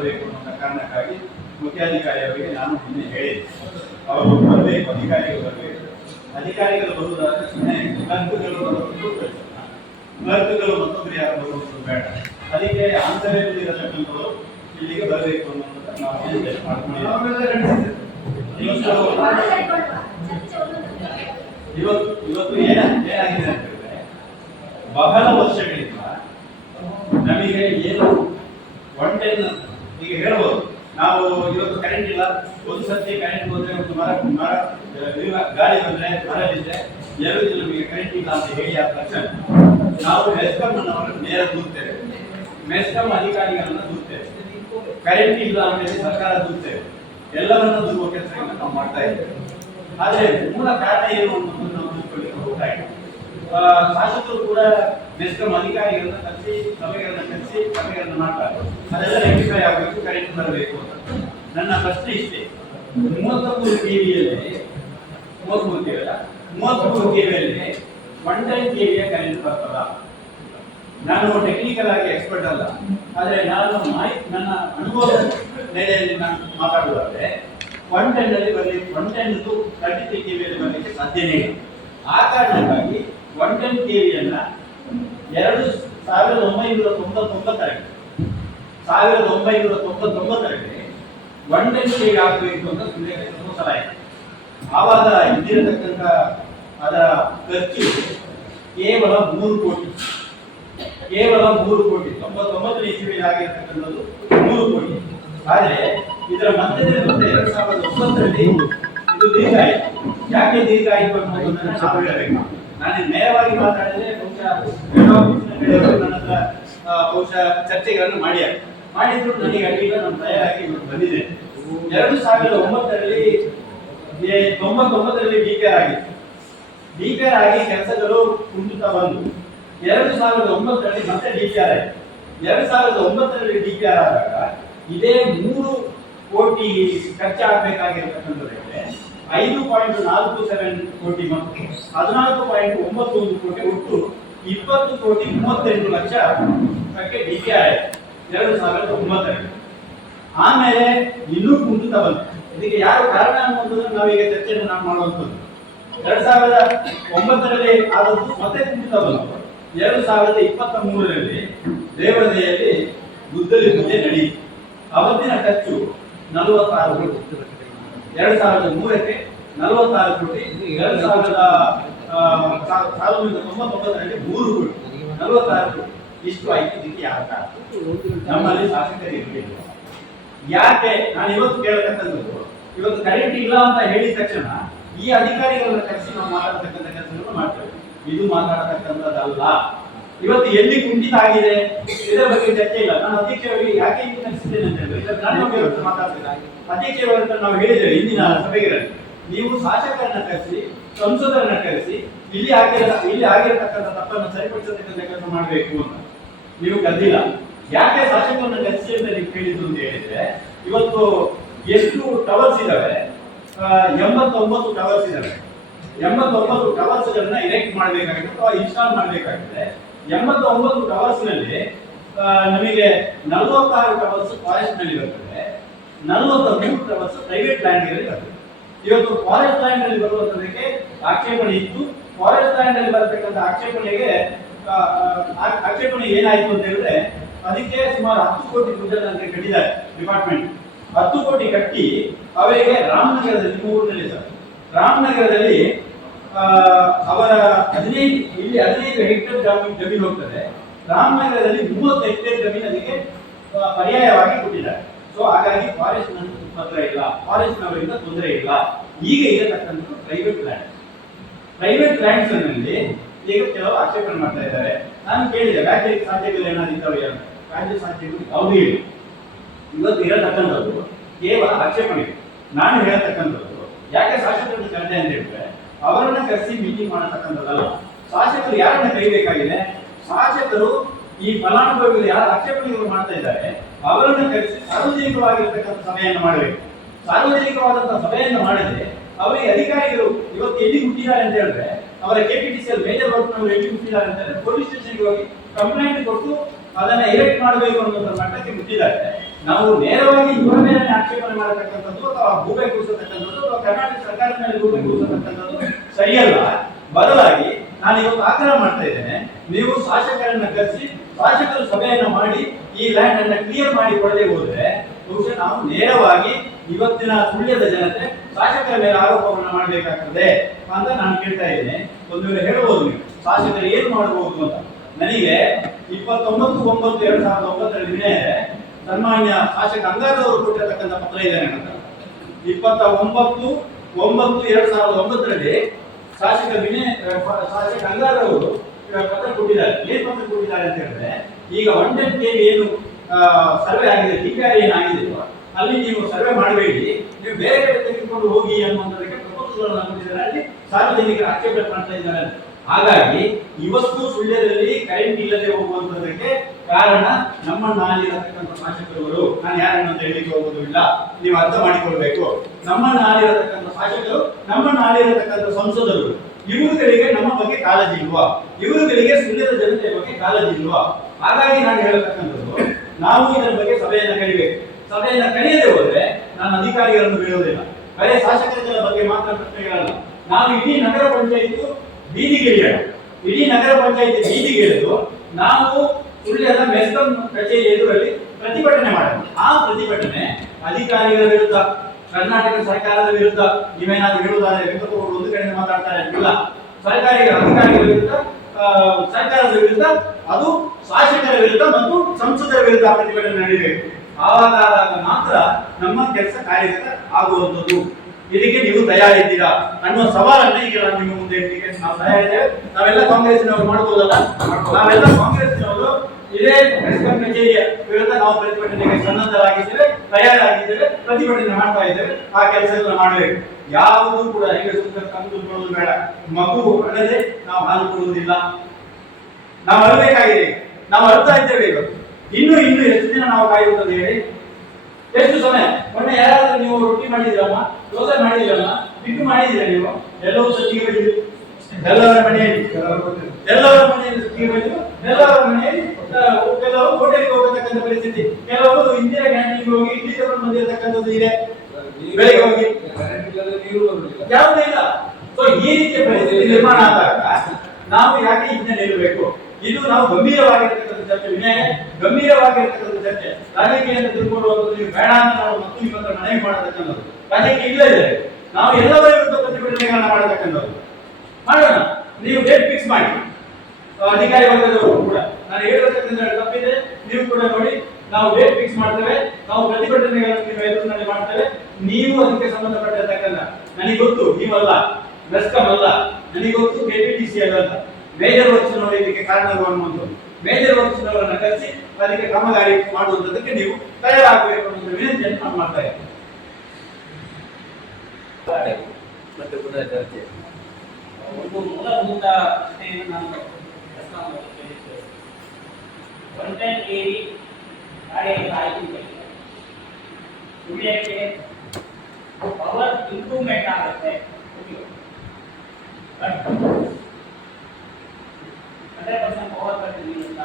ಮಾಡಬೇಕು ಅನ್ನೋ ಕಾರಣಕ್ಕಾಗಿ ಮುಖ್ಯಾಧಿಕಾರಿಯವರಿಗೆ ನಾನು ನಿನ್ನೆ ಹೇಳಿದೆ, ಅವರು ಬರಬೇಕು, ಅಧಿಕಾರಿಗಳು ಬರಬೇಕು. ಅಧಿಕಾರಿಗಳು ಬರುವುದಾದ್ರೆ ಸುಮ್ಮನೆ ಕ್ಲರ್ಕ್ಗಳು ಬರೋದು ಕ್ಲರ್ಕ್ಗಳು ಮತ್ತೊಬ್ಬರು ಯಾರು ಬರುವುದು ಬೇಡ. ಅದಕ್ಕೆ ಆಂತರ್ಯದಲ್ಲಿರತಕ್ಕಂಥವರು ಇಲ್ಲಿಗೆ ಬರಬೇಕು ಅನ್ನೋದನ್ನು ನಾವು ಮಾಡ್ಕೊಂಡಿದ್ದೇವೆ. ಇವತ್ತು ಏನಾಗಿದೆ ಅಂತ ಹೇಳಿದ್ರೆ, ಬಹಳ ವರ್ಷಗಳಿಂದ ನಮಗೆ ಏನು 110 ಈಗ ಹೇಳ್ಬೋದು, ನಾವು ಇವತ್ತು ಕರೆಂಟ್ ಇಲ್ಲ, ಒಂದು ಸರ್ತಿ ಕರೆಂಟ್ ಹೋದ್ರೆ ಒಂದು ಮರ ಗಾಳಿ ಬಂದ್ರೆ ಮರ ಬಿದ್ದರೆ 2 ದಿನ ನಮಗೆ ಕರೆಂಟ್ ಇಲ್ಲ ಅಂತ ಹೇಳಿ ಆದ ತಕ್ಷಣ ನಾವು ಮೆಸ್ಕಾಂ ಅನ್ನೋರನ್ನು ನೇರ ದೂರ್ತೇವೆ, ಮೆಸ್ಕಾಂ ಅಧಿಕಾರಿಗಳನ್ನ ದೂರ್ತೇವೆ. ಕರೆಂಟ್ ಇಲ್ಲ ಅಂತ ಸರ್ಕಾರ ದೂರ್ತೇವೆ, ಎಲ್ಲವನ್ನ ದೂರುವ ಕೆಲಸಗಳನ್ನ ನಾವು ಮಾಡ್ತಾ ಇದ್ದೇವೆ. ಆದರೆ ಮೂಲ ಕಾರಣ ಏನು ಅನ್ನೋದನ್ನು ನಾವು ತಿಳ್ಕೊಳ್ಳಿಕ್ಕೆ ಹೋಗ್ತಾ ಇದ್ದೇವೆ. ಶಾಸಕರು ಕೂಡ ಮೆಸ್ಕಾಂ ಅಧಿಕಾರಿಗಳನ್ನ ಕರೆಸಿ ಸಭೆಗಳನ್ನ ಮಾಡ್ತಾರೆ, ಅದೆಲ್ಲ ರೆಕ್ಟಿಫೈ ಆಗಬೇಕು, ಕರೆಂಟ್ ಬರಬೇಕು ಅಂತ. ನನ್ನ ಪ್ರಶ್ನೆ ಇಷ್ಟೇ, 33 ಕೆವಿಯಲ್ಲಿ 110 ಕೆವಿಯ ಕರೆಂಟ್ ಬರ್ತದ? ನಾನು ಟೆಕ್ನಿಕಲ್ ಆಗಿ ಎಕ್ಸ್ಪರ್ಟ್ ಅಲ್ಲ, ಆದರೆ ನಾನು ನನ್ನ ಅನುಭವದ ನೆಲೆಯಲ್ಲಿ ನಾನು ಮಾತಾಡುವುದಾದ್ರೆ 110 ಅಲ್ಲಿ ಬರಲಿಕ್ಕೆ 110 33 ಕೆವಿಯಲ್ಲಿ ಬರಲಿಕ್ಕೆ ಸಾಧ್ಯನೇ ಇಲ್ಲ. ಆ ಕಾರಣಕ್ಕಾಗಿ 110 ಕೆವಿಯನ್ನ 1999ರಲ್ಲಿ 110 ಕೆವಿ ಆಗಬೇಕು ಅಂತ ಸೂಚಿಸಲಾಯಿತು. ಆವಾಗ ಇದ್ದಿರತಕ್ಕಂಥ ಅದರ ಖರ್ಚು ಕೇವಲ 3 ಕೋಟಿ. 99 ಇಸ್ವಿಯಲ್ಲಿ ಆಗಿರತಕ್ಕಂಥದ್ದು 3 ಕೋಟಿ. ಆದರೆ ಇದರ ಮಧ್ಯದಲ್ಲಿ 2009ರಲ್ಲಿ ಇದು ದೀರ್ಘ ಆಯಿತು. ಯಾಕೆ ದೀರ್ಘ ಆಯಿತು ಅನ್ನೋದನ್ನ ನಾವು ಹೇಳಬೇಕು. ನಾನು ನೇರವಾಗಿ ಮಾತಾಡಿದ್ರೆ ನನ್ನ ಹತ್ರ ಬಹುಶಃ ಚರ್ಚೆಗಳನ್ನು ಮಾಡಿದ್ರು ನನಗೆ ಅಡ್ಡಿಲ್ಲ, ನಾನು ತಯಾರಾಗಿ ಬಂದಿದ್ದೇನೆ. 2009ರಲ್ಲಿ 99ರಲ್ಲಿ ಡಿಪಿಆರ್ ಆಗಿತ್ತು. ಡಿಪಿಆರ್ ಆಗಿ ಕೆಲಸಗಳು ಕುಂಠಿತ ಬಂದು 2009ರಲ್ಲಿ ಮತ್ತೆ ಡಿಪಿಆರ್ ಆಯಿತು. 2009ರಲ್ಲಿ ಡಿಪಿಆರ್ ಆದಾಗ ಇದೇ 3 ಕೋಟಿ ಖರ್ಚಾಗಬೇಕಾಗಿರತಕ್ಕಂಥದ್ದಕ್ಕೆ 5.47 ಕೋಟಿ ಮತ್ತು 14.91 ಕೋಟಿ, ಒಟ್ಟು 20.38 ಡಿಪಿಆರ್ ಆಯಿತು 2009ರಲ್ಲಿ. ಆಮೇಲೆ ಇನ್ನೂ ಕುಂಠಿತ ಬಂತು. ಇದಕ್ಕೆ ಯಾರು ಕಾರಣ ಅನ್ನೋದನ್ನು ನಾವೀಗ ಚರ್ಚೆಯನ್ನು ನಾವು ಮಾಡುವಂಥದ್ದು. 2009ರಲ್ಲಿ ಆದದ್ದು ಮತ್ತೆ ಕುಂಠಿತ ಬಂತು. 2023ರಲ್ಲಿ ದೇವರದೆಯಲ್ಲಿ ಗುದ್ದಲಿ ಪೂಜೆ ನಡೆಯಿತು. ಅವತ್ತಿನ ಖರ್ಚು 46 ಕೋಟಿ. 2003ಕ್ಕೆ 46 ಕೋಟಿ, 1999ರಲ್ಲಿ 3 ಕೋಟಿ, 46 ಕೋಟಿ. ಇಷ್ಟು ಆಯ್ತು. ಇದಕ್ಕೆ ಯಾರ ಕಾರಣ? ನಮ್ಮಲ್ಲಿ ಶಾಸಕರು ಇರಲಿಲ್ಲ. ಯಾಕೆ ನಾನು ಇವತ್ತು ಕೇಳತಕ್ಕಂಥದ್ದು, ಇವತ್ತು ಕರೆಂಟ್ ಇಲ್ಲ ಅಂತ ಹೇಳಿದ ತಕ್ಷಣ ಈ ಅಧಿಕಾರಿಗಳನ್ನ ಕರೆಸಿ ನಾವು ಮಾತಾಡತಕ್ಕಂಥ ಕೆಲಸಗಳನ್ನು ಮಾಡ್ತೇವೆ. ಇದು ಮಾತಾಡತಕ್ಕಂಥದ್ದಲ್ಲ. ಇವತ್ತು ಎಲ್ಲಿ ಕುಂಠಿತ ಆಗಿದೆ ಇದರ ಬಗ್ಗೆ ಚರ್ಚೆ ಇಲ್ಲ. ನಾನು ಅಧ್ಯಕ್ಷರಿಗೆ ಯಾಕೆ ಇಲ್ಲಿ ನಡೆಸಿದ್ದೇನೆ ಅಂತ ಹೇಳಿದ್ರೆ, ನಾನು ಮಾತಾಡ್ತೇನೆ. ಅಧ್ಯಕ್ಷರ ನಾವು ಹೇಳಿದ್ದೇವೆ ಇಂದಿನ ಸಭೆಗಳಲ್ಲಿ, ನೀವು ಶಾಸಕರನ್ನ ಕರೆಸಿ, ಸಂಸದರನ್ನ ಕರೆಸಿ, ಇಲ್ಲಿ ಆಗಿರತಕ್ಕಂಥ ತಪ್ಪನ್ನು ಸರಿಪಡಿಸತಕ್ಕಂಥ ಕೆಲಸ ಮಾಡಬೇಕು ಅಂತ ನೀವು ಕರೆದಿಲ್ಲ. ಯಾಕೆ ಶಾಸಕರನ್ನ ಕರೆಸಿ ಅಂತ ನೀವು ಕೇಳಿದ್ದು ಅಂತ ಹೇಳಿದ್ರೆ, ಇವತ್ತು ಎಷ್ಟು ಟವರ್ಸ್ ಇದಾವೆ? 89 ಟವರ್ಸ್ ಇದಾವೆ. 89 ಟವರ್ಸ್ಗಳನ್ನ ಇರೆಕ್ಟ್ ಮಾಡಬೇಕಾಗಿದೆ ಅಥವಾ ಇನ್ಸ್ಟಾಲ್ ಮಾಡಬೇಕಾಗಿದೆ. 89 ಟವರ್ಸ್ ನಲ್ಲಿ ನಮಗೆ 46 ಟವರ್ಸ್ ಫಾರೆಸ್ಟ್ ನಲ್ಲಿ ಬರ್ತದೆ, 43 ಟವರ್ಸ್ ಪ್ರೈವೇಟ್ ಲ್ಯಾಂಡ್ ಗಳಲ್ಲಿ ಬರ್ತದೆ. ಇವತ್ತು ಫಾರೆಸ್ಟ್ ಲ್ಯಾಂಡ್ ನಲ್ಲಿ ಬರುವಂತದಕ್ಕೆ ಆಕ್ಷೇಪಣೆ ಇತ್ತು. ಫಾರೆಸ್ಟ್ ಲ್ಯಾಂಡ್ ನಲ್ಲಿ ಬರತಕ್ಕಂಥ ಆಕ್ಷೇಪಣೆ ಏನಾಯ್ತು ಅಂತ ಹೇಳಿದ್ರೆ, ಅದಕ್ಕೆ ಸುಮಾರು 10 ಕೋಟಿ ದುಡ್ಡನ್ನು ಅಂತ ಕಟ್ಟಿದ್ದಾರೆ ಡಿಪಾರ್ಟ್ಮೆಂಟ್. 10 ಕೋಟಿ ಕಟ್ಟಿ ಅವರಿಗೆ ರಾಮನಗರದಲ್ಲಿ, ನಿಮ್ಮ ಊರಿನಲ್ಲಿ ಸರ್, ರಾಮನಗರದಲ್ಲಿ ಅವರ 15 ಹೆಕ್ಟೇರ್ ಜಮೀನು ಹೋಗ್ತದೆ. ರಾಮನಗರದಲ್ಲಿ 30 ಹೆಕ್ಟೇರ್ ಜಮೀನು ಅದಕ್ಕೆ ಪರ್ಯಾಯವಾಗಿ ಕೊಟ್ಟಿದ್ದಾರೆ. ಸೊ ಹಾಗಾಗಿ ಫಾರೆಸ್ಟ್ ತೊಂದರೆ ಇಲ್ಲ, ಫಾರೆಸ್ಟ್ ನವರಿಂದ ತೊಂದರೆ ಇಲ್ಲ. ಈಗ ಇರತಕ್ಕಂಥ ಪ್ರೈವೇಟ್ ಲ್ಯಾಂಡ್ಸ್ ನಲ್ಲಿ ಈಗ ಕೆಲವು ಆಕ್ಷೇಪಣೆ ಮಾಡ್ತಾ ಇದ್ದಾರೆ. ನಾನು ಕೇಳಿದೆ, ವ್ಯಾಜ್ಯ ಸಾಧ್ಯಗಳು ಏನಾದ್ರು ಇದ್ದಾವೆ? ವ್ಯಾಜ್ಯ ಸಾಧ್ಯಗಳು ಯಾವುದೂ ಇಲ್ಲ. ಇವತ್ತು ಇರತಕ್ಕಂಥದ್ದು ಕೇವಲ ಆಕ್ಷೇಪಣೆ. ನಾನು ಹೇಳತಕ್ಕಂಥದ್ದು, ಯಾಕೆ ಶಾಸಕರನ್ನು ಕರೆದೆ ಅಂತ ಹೇಳಿದ್ರೆ, ಅವರನ್ನ ಕರೆಸಿ ಮೀಟಿಂಗ್ ಮಾಡತಕ್ಕಂಥದ್ದಲ್ಲ. ಶಾಸಕರು ಯಾರನ್ನ ಕರೀಬೇಕಾಗಿದೆ? ಶಾಸಕರು ಈ ಫಲಾನುಭವಿಗಳು ಯಾರು ಆಕ್ಷೇಪಣೆಗಳು ಮಾಡ್ತಾ ಇದ್ದಾರೆ ಅವರನ್ನು ಕರೆಸಿ ಸಾರ್ವಜನಿಕವಾಗಿರ್ತಕ್ಕಂಥ ಸಭೆಯನ್ನು ಮಾಡಬೇಕು. ಸಾರ್ವಜನಿಕವಾದಂತಹ ಸಭೆಯನ್ನು ಮಾಡದೆ ಅವರಿಗೆ ಅಧಿಕಾರಿಗಳು ಇವತ್ತು ಎಲ್ಲಿ ಹುಟ್ಟಿದ್ದಾರೆ ಅಂತ ಹೇಳಿದ್ರೆ, ಅವರ ಕೆಪಿಟಿಸಿಎಲ್ ಮೇಜರ್ ವರ್ಕ್ನವರು ಎಲ್ಲಿ ಹುಟ್ಟಿದ್ದಾರೆ ಅಂತ ಹೇಳಿದ್ರೆ, ಪೊಲೀಸ್ ಸ್ಟೇಷನ್ಗೆ ಹೋಗಿ ಕಂಪ್ಲೇಂಟ್ ಕೊಟ್ಟು ಅದನ್ನ ಎರೆಕ್ಟ್ ಮಾಡಬೇಕು ಅನ್ನೋ ಮಟ್ಟಕ್ಕೆ ಹುಟ್ಟಿದ್ದಾರೆ. ನಾವು ನೇರವಾಗಿ ಇವರ ಮೇಲೆ ಆಕ್ಷೇಪಣೆ ಮಾಡತಕ್ಕಂಥದ್ದು ಅಥವಾ ಗೂಬೆ ಕೂರಿಸತಕ್ಕಂಥದ್ದು ಅಥವಾ ಕರ್ನಾಟಕ ಸರ್ಕಾರದ ಮೇಲೆ ಗೂಬೆ ಕೂರಿಸತಕ್ಕಂಥದ್ದು ಸರಿಯಲ್ಲ. ಬದಲಾಗಿ ನಾನು ಇವತ್ತು ಆಗ್ರಹ ಮಾಡ್ತಾ ಇದ್ದೇನೆ, ನೀವು ಶಾಸಕರನ್ನ ಕರೆಸಿ ಶಾಸಕರು ಸಭೆಯನ್ನ ಮಾಡಿ ಈ ಲ್ಯಾಂಡ್ ಅನ್ನ ಕ್ಲಿಯರ್ ಮಾಡಿ ಕೊಡದೆ ಹೋದ್ರೆ ಬಹುಶಃ ನಾವು ನೇರವಾಗಿ ಇವತ್ತಿನ ಸುಳ್ಯದ ಜನತೆ ಶಾಸಕರ ಮೇಲೆ ಆರೋಪವನ್ನು ಮಾಡಬೇಕಾಗ್ತದೆ ಅಂತ ನಾನು ಕೇಳ್ತಾ ಇದ್ದೇನೆ. ಒಂದು ವೇಳೆ ಹೇಳಬಹುದು ನೀವು ಶಾಸಕರು ಏನು ಮಾಡಬಹುದು ಅಂತ. ನನಗೆ 29/9/2009 ಸನ್ಮಾನ್ಯ ಶಾಸಕ ಅಂಗಾರವರು ಕೊಟ್ಟಿರತಕ್ಕಂಥ ಪತ್ರ ಇದೆ ನನ್ನ ಹತ್ರ. 29/9/2009 ಶಾಸಕ ಅಂಗಾರವರು ಪತ್ರ ಕೊಟ್ಟಿದ್ದಾರೆ. ಏನ್ ಪತ್ರ ಕೊಟ್ಟಿದ್ದಾರೆ ಅಂತ ಹೇಳಿದ್ರೆ, ಈಗ 110 KV ಏನು ಸರ್ವೆ ಆಗಿದೆ, ಡಿಪಿಆರ್ ಏನಾಗಿದೆ ಅಲ್ಲಿ ನೀವು ಸರ್ವೆ ಮಾಡಬೇಡಿ, ನೀವು ಬೇರೆ ಕಡೆ ತೆಗೆದುಕೊಂಡು ಹೋಗಿ ಅನ್ನುವಂಥದ್ದಕ್ಕೆ ಪ್ರಪೋಸಲ್ಗಳನ್ನು ಕೊಟ್ಟಿದ್ದಾರೆ. ಅಲ್ಲಿ ಸಾರ್ವಜನಿಕರ ಆಕ್ಷೇಪಣೆ ಮಾಡ್ತಾ ಇದ್ದಾರೆ. ಹಾಗಾಗಿ ಇವತ್ತು ಸುಳ್ಯದಲ್ಲಿ ಕರೆಂಟ್ ಇಲ್ಲದೆ ಹೋಗುವಂತದಕ್ಕೆ ಕಾರಣ ನಮ್ಮನ್ನಾಲಿರತಕ್ಕಂಥ ಶಾಸಕರುಗಳು. ನಾನು ಯಾರನ್ನು ಅಂತ ಹೇಳಿಕ್ಕೆ ಹೋಗುವುದಿಲ್ಲ, ನೀವು ಅರ್ಥ ಮಾಡಿಕೊಳ್ಬೇಕು. ನಮ್ಮನ್ನಾಲಿರತಕ್ಕಂಥ ಶಾಸಕರು, ನಮ್ಮನ್ನಾಲಿರತಕ್ಕಂಥ ಸಂಸದರು, ಇವರುಗಳಿಗೆ ನಮ್ಮ ಬಗ್ಗೆ ಕಾಳಜಿ ಇಲ್ವಾ? ಇವರುಗಳಿಗೆ ಸುಳ್ಯದ ಜನತೆಯ ಬಗ್ಗೆ ಕಾಳಜಿ ಇಲ್ವಾ? ಹಾಗಾಗಿ ನಾನು ಹೇಳತಕ್ಕಂಥದ್ದು, ನಾವು ಇದರ ಬಗ್ಗೆ ಸಭೆಯನ್ನ ಕರಿಬೇಕು. ಸಭೆಯನ್ನ ಕರೆಯದೆ ಹೋದ್ರೆ ನಾನು ಅಧಿಕಾರಿಗಳನ್ನು ಬೀಳೋದಿಲ್ಲ. ಬರೀ ಶಾಸಕರ ಬಗ್ಗೆ ಮಾತ್ರ ಪ್ರಶ್ನೆಗಳಲ್ಲ. ನಾವು ಇಡೀ ನಗರ ಪಂಚಾಯಿತಿ ಬೀದಿಗಿಳಿಯೋಣ. ಇಡೀ ನಗರ ಪಂಚಾಯಿತಿ ಬೀದಿಗಿಳಿದು ನಾವು ಸುಳ್ಯದ ಮೆಸ್ಕಾಂ ಕಚೇರಿ ಎದುರಲ್ಲಿ ಪ್ರತಿಭಟನೆ ಮಾಡೋಣ. ಆ ಪ್ರತಿಭಟನೆ ಅಧಿಕಾರಿಗಳ ವಿರುದ್ಧ, ಕರ್ನಾಟಕ ಸರ್ಕಾರದ ವಿರುದ್ಧ. ನೀವೇನಾದ್ರೂ ಹೇಳುವುದಾದ್ರೆ ವೆಂಕಟಗೌಡರು ಒಂದು ಕಡೆಯಿಂದ ಮಾತಾಡ್ತಾರೆ ಇಲ್ಲ, ಅಧಿಕಾರಿಗಳ ವಿರುದ್ಧ, ಸರ್ಕಾರದ ವಿರುದ್ಧ, ಅದು ಶಾಸಕರ ವಿರುದ್ಧ ಮತ್ತು ಸಂಸದರ ವಿರುದ್ಧ ಪ್ರತಿಭಟನೆ ನಡೀಬೇಕು. ಆವಾಗ ಮಾತ್ರ ನಮ್ಮ ಕೆಲಸ ಕಾರ್ಯಗತ ಆಗುವಂಥದ್ದು. ಇದಕ್ಕೆ ನೀವು ತಯಾರಿದ್ದೀರಾ ಅನ್ನುವ ಸವಾಲನ್ನ ಈಗ ನಾನು ನಿಮ್ಮ ಮುಂದೆ ಇಟ್ಟಿಗೆ ನಾವು ತಯಾರಿದ್ದೇವೆ. ನಾವೆಲ್ಲ ಕಾಂಗ್ರೆಸ್ನವರು ಮಾಡಬಹುದಲ್ಲ? ನಾವೆಲ್ಲ ಕಾಂಗ್ರೆಸ್ನವರು ಇದೇ ಮೆಸ್ಕಾಂ ಕಚೇರಿಯ ವಿರುದ್ಧ ನಾವು ಪ್ರತಿಭಟನೆಗೆ ಸನ್ನದ್ಧರಾಗಿದ್ದೇವೆ, ತಯಾರಾಗಿದ್ದೇವೆ, ಪ್ರತಿಭಟನೆ ಮಾಡ್ತಾ ಇದ್ದೇವೆ. ಆ ಕೆಲಸಗಳನ್ನ ಮಾಡಬೇಕು. ಯಾವುದೂ ಕೂಡ ಈಗ ಸುತ್ತ ಕಂಡು ಕೊಡೋದು ಬೇಡ. ಮಗು ಅಳದೆ ನಾವು ಹಾಲು ಕೊಡುವುದಿಲ್ಲ. ನಾವು ಅಳಬೇಕಾಗಿದೆ. ನಾವು ಅಳ್ತಾ ಇದ್ದೇವೆ. ಇವತ್ತು ಇನ್ನು ಎಷ್ಟು ದಿನ ನಾವು ಕಾಯುತ್ತದೆ ಹೇಳಿ? ಎಷ್ಟು ಸಮಯ? ಮೊನ್ನೆ ಯಾರಾದ್ರೂ ನೀವು ರೊಟ್ಟಿ ಮಾಡಿದ್ರಮ್ಮ, ದೋಸೆ ಮಾಡಿದ್ರಮ್ಮ, ಬಿಟ್ಟು ಮಾಡಿದ್ದೀರಾ ನೀವು? ಎಲ್ಲವೂ ಸತ್ತಿಗೆ ಬಂದಿದ್ರು. ಎಲ್ಲವರ ಮನೆಯಲ್ಲಿ ಸತ್ತಿಗೆ ಬಂದಿದ್ರು. ಎಲ್ಲವರ ಮನೆಯಲ್ಲಿ ಕೆಲವರು ಹೋಟೆಲ್ಗೆ ಹೋಗತಕ್ಕಂಥ ಪರಿಸ್ಥಿತಿ, ಕೆಲವರು ಇಂದಿರಾ ಕ್ಯಾಂಟೀನ್ಗೆ ಹೋಗಿ ಇಡ್ಲಿ ತಗೊಂಡು ಬಂದಿರತಕ್ಕಂಥದ್ದು ಇದೆ. ಬೆಳಿಗ್ಗೆ ಹೋಗಿ ಯಾವುದೇ ಇಲ್ಲ. ಸೊ ಈ ರೀತಿಯ ಪರಿಸ್ಥಿತಿ ನಿರ್ಮಾಣ ಆದಾಗ ನಾವು ಯಾಕೆ ಇದನ್ನ ನಿಲ್ಲಬೇಕು? ಇದು ನಾವು ಗಂಭೀರವಾಗಿರ್ತಕ್ಕಂಥ ಚರ್ಚೆ, ವಿನಯ ಗಂಭೀರವಾಗಿರ್ತಕ್ಕಂಥ ಚರ್ಚೆ. ರಾಜಕೀಯವನ್ನು ತಿಳ್ಕೊಳ್ಳುವಂಥದ್ದು ನೀವು ಬೇಡ ಅಂತ ನಾವು ಮತ್ತು ಇವತ್ತು ಮನವಿ ಮಾಡತಕ್ಕಂಥದ್ದು. ರಾಜಕೀಯ ಇಲ್ಲದೆ ನಾವು ಎಲ್ಲವರ ವಿರುದ್ಧ ಪ್ರತಿಭಟನೆಗಳನ್ನ ಮಾಡತಕ್ಕಂಥದ್ದು ಮಾಡೋಣ. ನೀವು ಡೇಟ್ ಫಿಕ್ಸ್ ಮಾಡಿ, ಅಧಿಕಾರಿ ವರ್ಗದವರು ಕೂಡ. ನಾನು ಹೇಳಿರ್ತಕ್ಕಂಥ ತಪ್ಪಿದೆ, ನೀವು ಕೂಡ ನೋಡಿ. ನಾವು ಡೇಟ್ ಫಿಕ್ಸ್ ಮಾಡ್ತೇವೆ, ನಾವು ಪ್ರತಿಭಟನೆಗಳನ್ನು ನಿಮ್ಮ ಎದುರಿನಲ್ಲಿ ಮಾಡ್ತೇವೆ. ನೀವು ಅದಕ್ಕೆ ಸಂಬಂಧಪಟ್ಟಿರ್ತಕ್ಕಂಥ, ನನಗೆ ಗೊತ್ತು ನೀವಲ್ಲ, ಮೆಸ್ಕಾಂ ಅಲ್ಲ, ನನಗೆ ಗೊತ್ತು KPTC ಅಲ್ಲ, ಮೇಜರ್ ವರ್ಕ್ಸ್ ನವರು ಇದಕ್ಕೆ ಕಾರಣವಾಗುವಂಥದ್ದು. ಮೇಜರ್ ವರ್ಕ್ಸ್ ನವರನ್ನ ಕರೆಸಿ ಅದಕ್ಕೆ ಕಾಮಗಾರಿ ಮಾಡುವಂಥದ್ದಕ್ಕೆ ನೀವು ತಯಾರಾಗಬೇಕು ಅನ್ನೋ ವಿನಂತಿಯನ್ನು ನಾನು ಮಾಡ್ತಾ ಇದ್ದೇನೆ. ಮತ್ತೆ ಪುನಃ ಚರ್ಚೆ. ಒಂದು ಮೂಲಭೂತ ಪ್ರಶ್ನೆಯನ್ನು ನಾನು ಕಂಟೆಂಟ್ ಏರಿ ಕಾರ್ಯಗಳ ಆಯ್ಕೆ ಸುಳ್ಯಕ್ಕೆ ಪವರ್ ಇಂಪ್ರೂವ್ಮೆಂಟ್ ಆಗುತ್ತೆ. 100% ಪವರ್ ಕಟ್ಟಿದ್ದೀವಿ ಅಂತ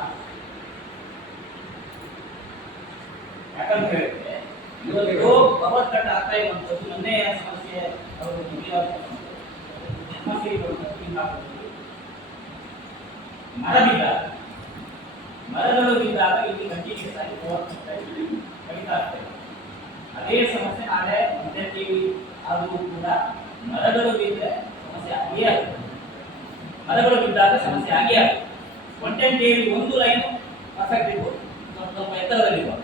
ಯಾಕಂತ ಹೇಳಿದ್ರೆ ಇವತ್ತು ಪವರ್ ಕಟ್ ಆಗ್ತಾ ಇರುವಂಥದ್ದು ಮೊನ್ನೆ ಸಮಸ್ಯೆ ಅವರು ಮರಗಳು ಬಿದ್ದಾಗ ಇಲ್ಲಿ ಕಂಟಿನ್ಯೂಸ್ ಆಗಿ ಪವರ್ ಕಡಿತಾ ಇರ್ತದೆ. ಅದೇ ಸಮಸ್ಯೆ ನಾಳೆ 110 KV ಆದರೂ ಕೂಡ ಮರಗಳು ಬಿದ್ದರೆ ಸಮಸ್ಯೆ ಆಗಿಯೇ ಆಗುತ್ತೆ. ಮರಗಳು ಬಿದ್ದಾಗ ಸಮಸ್ಯೆ ಆಗಿಯೇ ಆಗುತ್ತೆ. 110 KV ಒಂದು ಲೈನು ಪರ್ಫೆಕ್ಟ್ ಇರ್ಬೋದು, ಸ್ವಲ್ಪ ಎತ್ತರದಲ್ಲಿರ್ಬೋದು.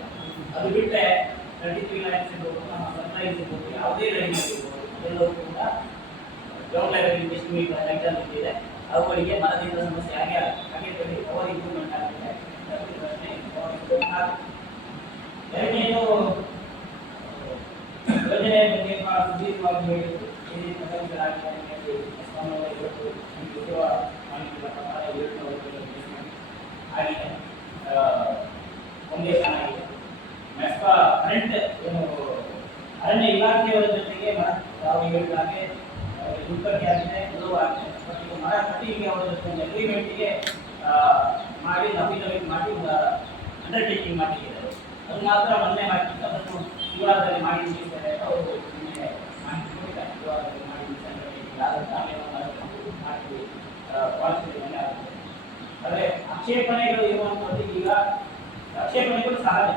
ಅದು ಬಿಟ್ಟರೆ 33 ಲೈನ್ಸ್ ಇರ್ಬೋದು, ನಮ್ಮ ಸನ್ಲೈನ್ಸ್ ಇರ್ಬೋದು, ಯಾವುದೇ ಲೈನ್ ಇರ್ಬೋದು, ಎಲ್ಲವೂ ಕೂಡ ಗ್ರೌಂಡ್ ಲೆವೆಲ್ ಎಷ್ಟು ಮೀಟರ್ ಲೈಟಲ್ಲಿ ಇದೆ, ಅವುಗಳಿಗೆ ಮರದಿಂದ ಸಮಸ್ಯೆ ಆಗೇ ಆಗುತ್ತೆ. ಹಾಗೆ ಪವರ್ ಇಂಪ್ರೂವ್ಮೆಂಟ್ ಆಗುತ್ತೆ. ಎರಡನೇದು ಯೋಜನೆ ಬಗ್ಗೆ ಬಹಳ ಸುದೀರ್ಘವಾಗಿ ಹೇಳಿದ್ದು ಆಗಿದೆ. ಫೌಂಡೇಶನ್ ಆಗಿದೆ. ಮೆಸ್ಕಾ ಕರೆಂಟ್ ಏನು ಅರಣ್ಯ ಇಲಾಖೆಯವರ ಜೊತೆಗೆ ಮರ ತಾವು ಹೇಳಿದಾಗೆ ದುರ್ಗತಿ ಆಗಿದೆ, ಎಲ್ಲವೂ ಆಗಿದೆ. ಬಟ್ ಈಗ ಮರ ಕಟ್ಟಿಗೆ ಅವರ ಜೊತೆ ಒಂದು ಅಗ್ರಿಮೆಂಟಿಗೆ ಮಾಡಿ ಅಫಿಡವಿಟ್ ಮಾಡಿ ಒಂದು ಅಂಡರ್ಟೇಕಿಂಗ್ ಮಾಡಿದ್ದಾರೆ. ಅದು ಮಾತ್ರ ಮೊನ್ನೆ ಮಾಡಿದ್ದು, ಅದನ್ನು ಶಿವರಾತ್ರಿ ಮಾಡಿ ಮುಗಿಸ್ತಾರೆ ಅವರು ನಿನ್ನೆ ಮಾಡಿ ಕೊಟ್ಟಿದ್ದಾರೆ. ಶಿವರಾತ್ರಿ ಮಾಡಿ ಮುಗಿಸ್ತಾರೆ ಆಮೇಲೆ ಮಾಡಿ ಪಾಲಿಸಿದ ಆಗುತ್ತೆ. ಆದರೆ ಆಕ್ಷೇಪಣೆಗಳು ಇರುವಂಥದ್ದು ಈಗ ಆಕ್ಷೇಪಣೆಗಳು ಸಹಜ.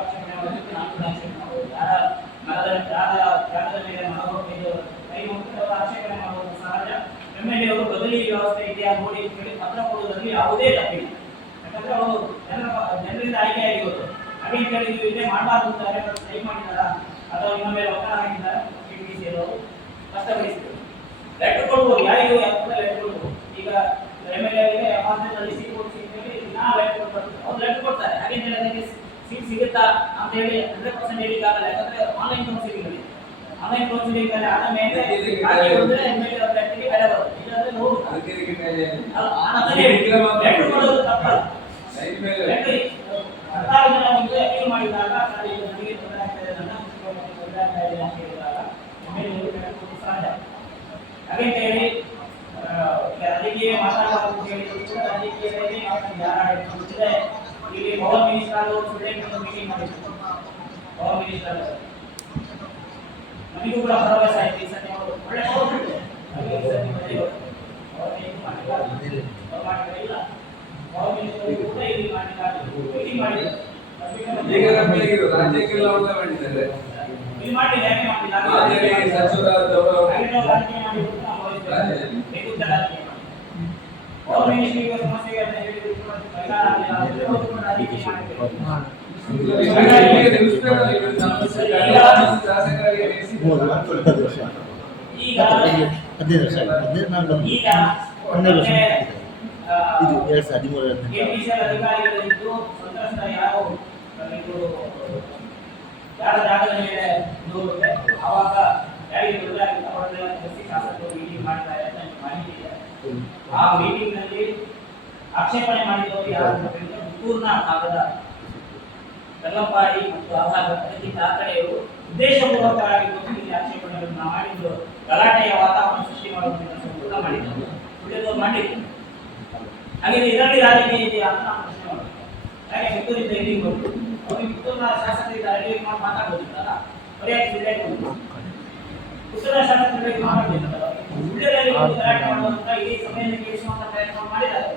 ಆಕ್ಷೇಪಣೆ ಮಾಡೋದಕ್ಕೆ ನಾನು ಆಕ್ಷೇಪಣೆ ಮಾಡೋದು ಯಾರ ಜಾಗದ ಮೇಲೆ ಮನೋಭಾವ ಕೈ ಮುಗಿದ ಆಕ್ಷೇಪಣೆ ಮಾಡುವುದು ಸಹಜ. MLA ಅವರು ಬದಲಿ ವ್ಯವಸ್ಥೆ ಇದೆಯಾ ನೋಡಿ ಹೇಳಿ ಪತ್ರ ಕೊಡುವುದರಲ್ಲಿ ಯಾವುದೇ ತಪ್ಪಿಲ್ಲ. ಯಾಕಂದ್ರೆ ಅವರು ಜನರಿಂದ ಆಯ್ಕೆಯಾಗಿರೋದು. ಹಾಗೆ ಹೇಳಿ ನೀವು ಇದೇ ಮಾಡಬಾರ್ದು ಅಂತ ಯಾರಾದ್ರೂ ಸಹಿ ಮಾಡಿದಾರ ಅಥವಾ ನಿಮ್ಮ ಮೇಲೆ ಒತ್ತಡ ಹಾಕಿದಾರ PTC ಅವರು ಸ್ಪಷ್ಟಪಡಿಸಿದರು. ಲೆಟರ್ ಕೊಡ್ಬೋದು, ಯಾರಿಗೂ ಲೆಟರ್ ಕೊಡ್ಬೋದು. ಈಗ MLA ಅವರಿಗೆ ಹಾಸ್ಪಿಟಲ್ ಸೀಟ್ ಕೊಡ್ತೀವಿ ನಾವು ಲೆಟರ್ ಕೊಡ್ಬೋದು, ಅವ್ರು ಲೆಟರ್ ಕೊಡ್ತಾರೆ. ಹಾಗೆ ಹೇಳಿ ಅದಕ್ಕೆ ಸೀಟ್ ಸಿಗುತ್ತಾ ಅಂತ ಹೇಳಿ 100% ಹೇಳಿಕ್ಕಾಗಲ್ಲ. ಯಾಕಂದ್ರೆ ಆನ್ಲೈನ್ ಕೌನ್ಸಿಲಿಂಗ್ ಅಲ್ಲಿ ಆದ ಮೇಲೆ MLA ಅವರ ಲೆಟರ್ಗೆ ಬೆಲೆ ಬರುತ್ತೆ. ಇಲ್ಲಾಂದ್ರೆ ನೋಡು ಲೆಟರ್ ಕೊಡೋದು ತಪ್ಪಲ್ಲ. ಹತ್ತಾರು ಜನ ಒಂದು ಅಪೀಲ್ ಮಾಡಿದಾಗ ನನಗೆ ತೊಂದರೆ ಆಗ್ತಾ ಇದೆ, ತೊಂದರೆ ಆಗ್ತಾ ಇದೆ ಅಂತ ಹೇಳಿದಾಗ MLA ಅವರು ಲೆಟರ್ ಕೊಡೋದು ಸಹಜ. ಹಾಗೆ ಹೇಳಿ ರಾಜಕೀಯ ಮಾತಾಡಬಾರದು ಹೇಳಿದ್ರು ರಾಜಕೀಯದಲ್ಲಿ ಯಾರಾಡಿದ್ರೆ ಇಲ್ಲಿ ಪವರ್ ಮಿನಿಸ್ಟರ್ ಅವರು ಸುಳ್ಳು ಮೀಟಿಂಗ್ ಮಾಡಿದ್ರು. ಪವರ್ ಮಿನಿಸ್ಟರ್ ನಮಗೂ ಕೂಡ ಭರವಸೆ ಆಯ್ತು ಈ ಸತಿ ಅವರು ಒಳ್ಳೆ ಪವರ್ ಇಲ್ಲ ಪವರ್ ಮಿನಿಸ್ಟರ್ ಕೂಡ ಇಲ್ಲಿ ಮೀಟಿಂಗ್ ಮಾಡಿದ್ರು. ರಾಜ್ಯಕ್ಕೆಲ್ಲ ಒಳ್ಳೆ ಮಾಡಿದ್ದಾರೆ. ಇಲ್ಲಿ ಮಾಡಿಲ್ಲ, ಯಾಕೆ ಮಾಡಿಲ್ಲ? ಪವರ್ ಮಿನಿಸ್ಟರ್ ಸಮಸ್ಯೆಗೆ ಪರಿಹಾರ ಅಧಿಕಾರಿಗಳಿದ್ದು ಸಂತ್ರಸ್ತ ಯಾರ ಜಾಗದ ಮೇಲೆ ನೋಡುತ್ತೆ ಆವಾಗ ಯಾರಿಗೆ ತೊಂದರೆ ಆಗುತ್ತೆ ಅವರನ್ನೆಲ್ಲ ಕರೆಸಿ ಶಾಸಕರು ಮೀಟಿಂಗ್ ಮಾಡ್ತಾರೆ ಅಂತ ಮಾಹಿತಿ ಇದೆ. ಆ ಮೀಟಿಂಗ್ ನಲ್ಲಿ ಆಕ್ಷೇಪಣೆ ಮಾಡಿದವರು ಯಾರು ಪೂರ್ಣ ಭಾಗದ ಕಲ್ಲಂಪಾಡಿ ಮತ್ತು ಆಹಾರ ಅದಕ್ಕಿಂತ ಆ ಕಡೆಯವರು ಉದ್ದೇಶಪೂರ್ವಕವಾಗಿ ಇಲ್ಲಿ ಆಕ್ಷೇಪಣೆಗಳನ್ನು ಮಾಡಿದ್ದು ಗಲಾಟೆಯ ವಾತಾವರಣ ಸೃಷ್ಟಿ ಮಾಡುವಂತ ಕೆಲಸವನ್ನು ಮಾಡಿದ್ದು ಉಳಿದವರು ಮಾಡಿದ್ದು. ಹಾಗೆ ಇದರಲ್ಲಿ ರಾಜಕೀಯ ಇದೆಯಾ ಅಂತ ನಾವು ಪ್ರಶ್ನೆ ಮಾಡ್ತೀವಿ. ಹಾಗೆ ಪುತ್ತೂರಿಂದ ಇಲ್ಲಿ ಬಂದು ಅವ್ರಿಗೆ ಪುತ್ತೂರಿನ ಶಾಸಕರಿದ್ದಾರೆ ಮಾತಾಡ್ಬೋದಿತ್ತಲ್ಲ, ಬರೆಯಾಗಿ ಜಿಲ್ಲೆ ಬಂದು ಪುತ್ತೂರಿನ ಶಾಸಕರಿಗೆ ಮಾತಾಡ್ಬೋದಿತ್ತಲ್ಲ, ಸುಳ್ಯದಲ್ಲಿ ಒಂದು ಗಲಾಟೆ ಮಾಡುವಂತ ಇಡೀ ಸಭೆಯನ್ನು ಕೇಳಿಸುವಂತ ಪ್ರಯತ್ನ ಮಾಡಿದ್ದಾರೆ.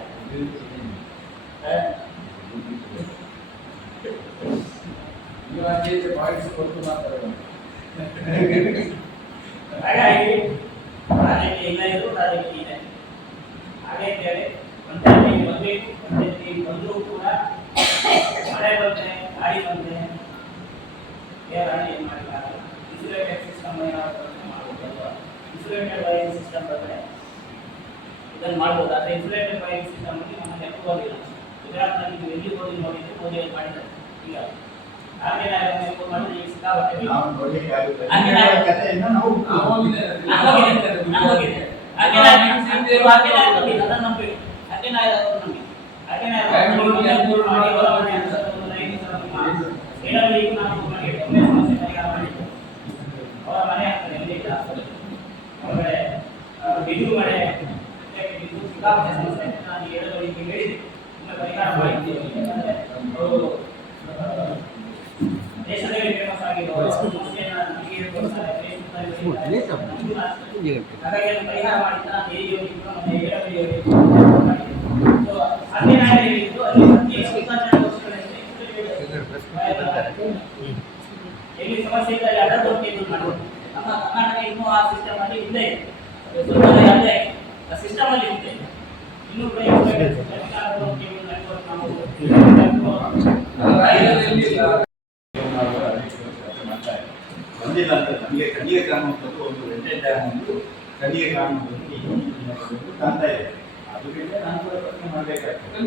ಹಾಗಾಗಿ ರಾಜಕೀಯ ಇಲ್ಲ, ಇದು ರಾಜಕೀಯ ಇದೆ. ಹಾಗೆ ಹೇಳಿ ಪಂಚಾಯತಿಗೆ ಬರಬೇಕು. ಪಂಚಾಯತಿಗೆ ಬಂದರೂ ಕೂಡ ಮಳೆ ಬಂತೆ, ಗಾಳಿ ಬಂತೆ, ರಾಣಿ ಏನು ಮಾಡಿದ್ದಾರೆ ಇನ್ಸುಲೇಟೆಡ್ ಸಿಸ್ಟಮ್ ಏನಾದರೂ ಮಾಡಬಹುದು. ಇನ್ಸುಲೇಟೆಡ್ ವೈರಿಂಗ್ ಸಿಸ್ಟಮ್ ಬಂದರೆ ಇದನ್ನು ಮಾಡ್ಬೋದು. ಆದರೆ ಇನ್ಸುಲೇಟೆಡ್ ವೈರಿಂಗ್ ಸಿಸ್ಟಮ್ ನಮ್ಮಲ್ಲಿ ಅಪ್ರೂವಲ್ ಇಲ್ಲ. ಗುಜರಾತ್ನಲ್ಲಿ ನೀವು ಎಲ್ಲಿ ಹೋಗಿ ನೋಡಿದ್ರೆ ಮೋದಿ ಅವರು ಮಾಡಿದ್ದಾರೆ. ಈಗ ಹಾಗೆ ಮಾಡಿದ್ರೆ ಈಗ ಸಿಕ್ಕಾಬಟ್ಟೆ ಅವರ ಮನೆ ಆಗ್ತದೆ ಹೊರಗಡೆ ಬಿದ್ದು ಮಳೆ ಸಿಕ್ಕಾಪಟ್ಟೆ ಸಮಸ್ಯೆ ನಾನು ಹೇಳೋದಕ್ಕೆ ಹೇಳಿದೆ. ಪರಿಹಾರ ಮಾಡಿದ್ದೀವಿ. ಯಾಕಂದ್ರೆ ಅವರು ದೇಶದಲ್ಲಿ ಫೇಮಸ್ ಆಗಿರೋ ಸಮಸ್ಯೆಯನ್ನು ಹಾಗಾಗಿ ಅದು ಪರಿಹಾರ ಮಾಡಿದ ಎಲ್ಲಿ ಸಮಸ್ಯೆ ಇದ್ದಲ್ಲಿ ಅದರ ನಮ್ಮ ಕರ್ನಾಟಕ ಇನ್ನೂ ಆ ಸಿಸ್ಟಮ್ ಅಲ್ಲಿ ಇದೆ, ಸಿಸ್ಟಮ್ ಅಲ್ಲಿ ಇದೆ. ಇನ್ನೂ ಬಂದಿಲ್ಲ ಅಂತ ನಮಗೆ ಕಣ್ಣಿಗೆ ಕಾಣುವಂಥದ್ದು ಒಂದು ವೆಂಟೇಜ್ ಡ್ಯಾಮ್ ಒಂದು ಕಣ್ಣಿಗೆ ಕಾಣುವಂಥದ್ದು ಕಾಣ್ತಾ ಇದೆ. ಅದು ಬಿಟ್ಟರೆ ನಾನು ಕೂಡ ಪ್ರಶ್ನೆ ಮಾಡಬೇಕಾಗ್ತದೆ.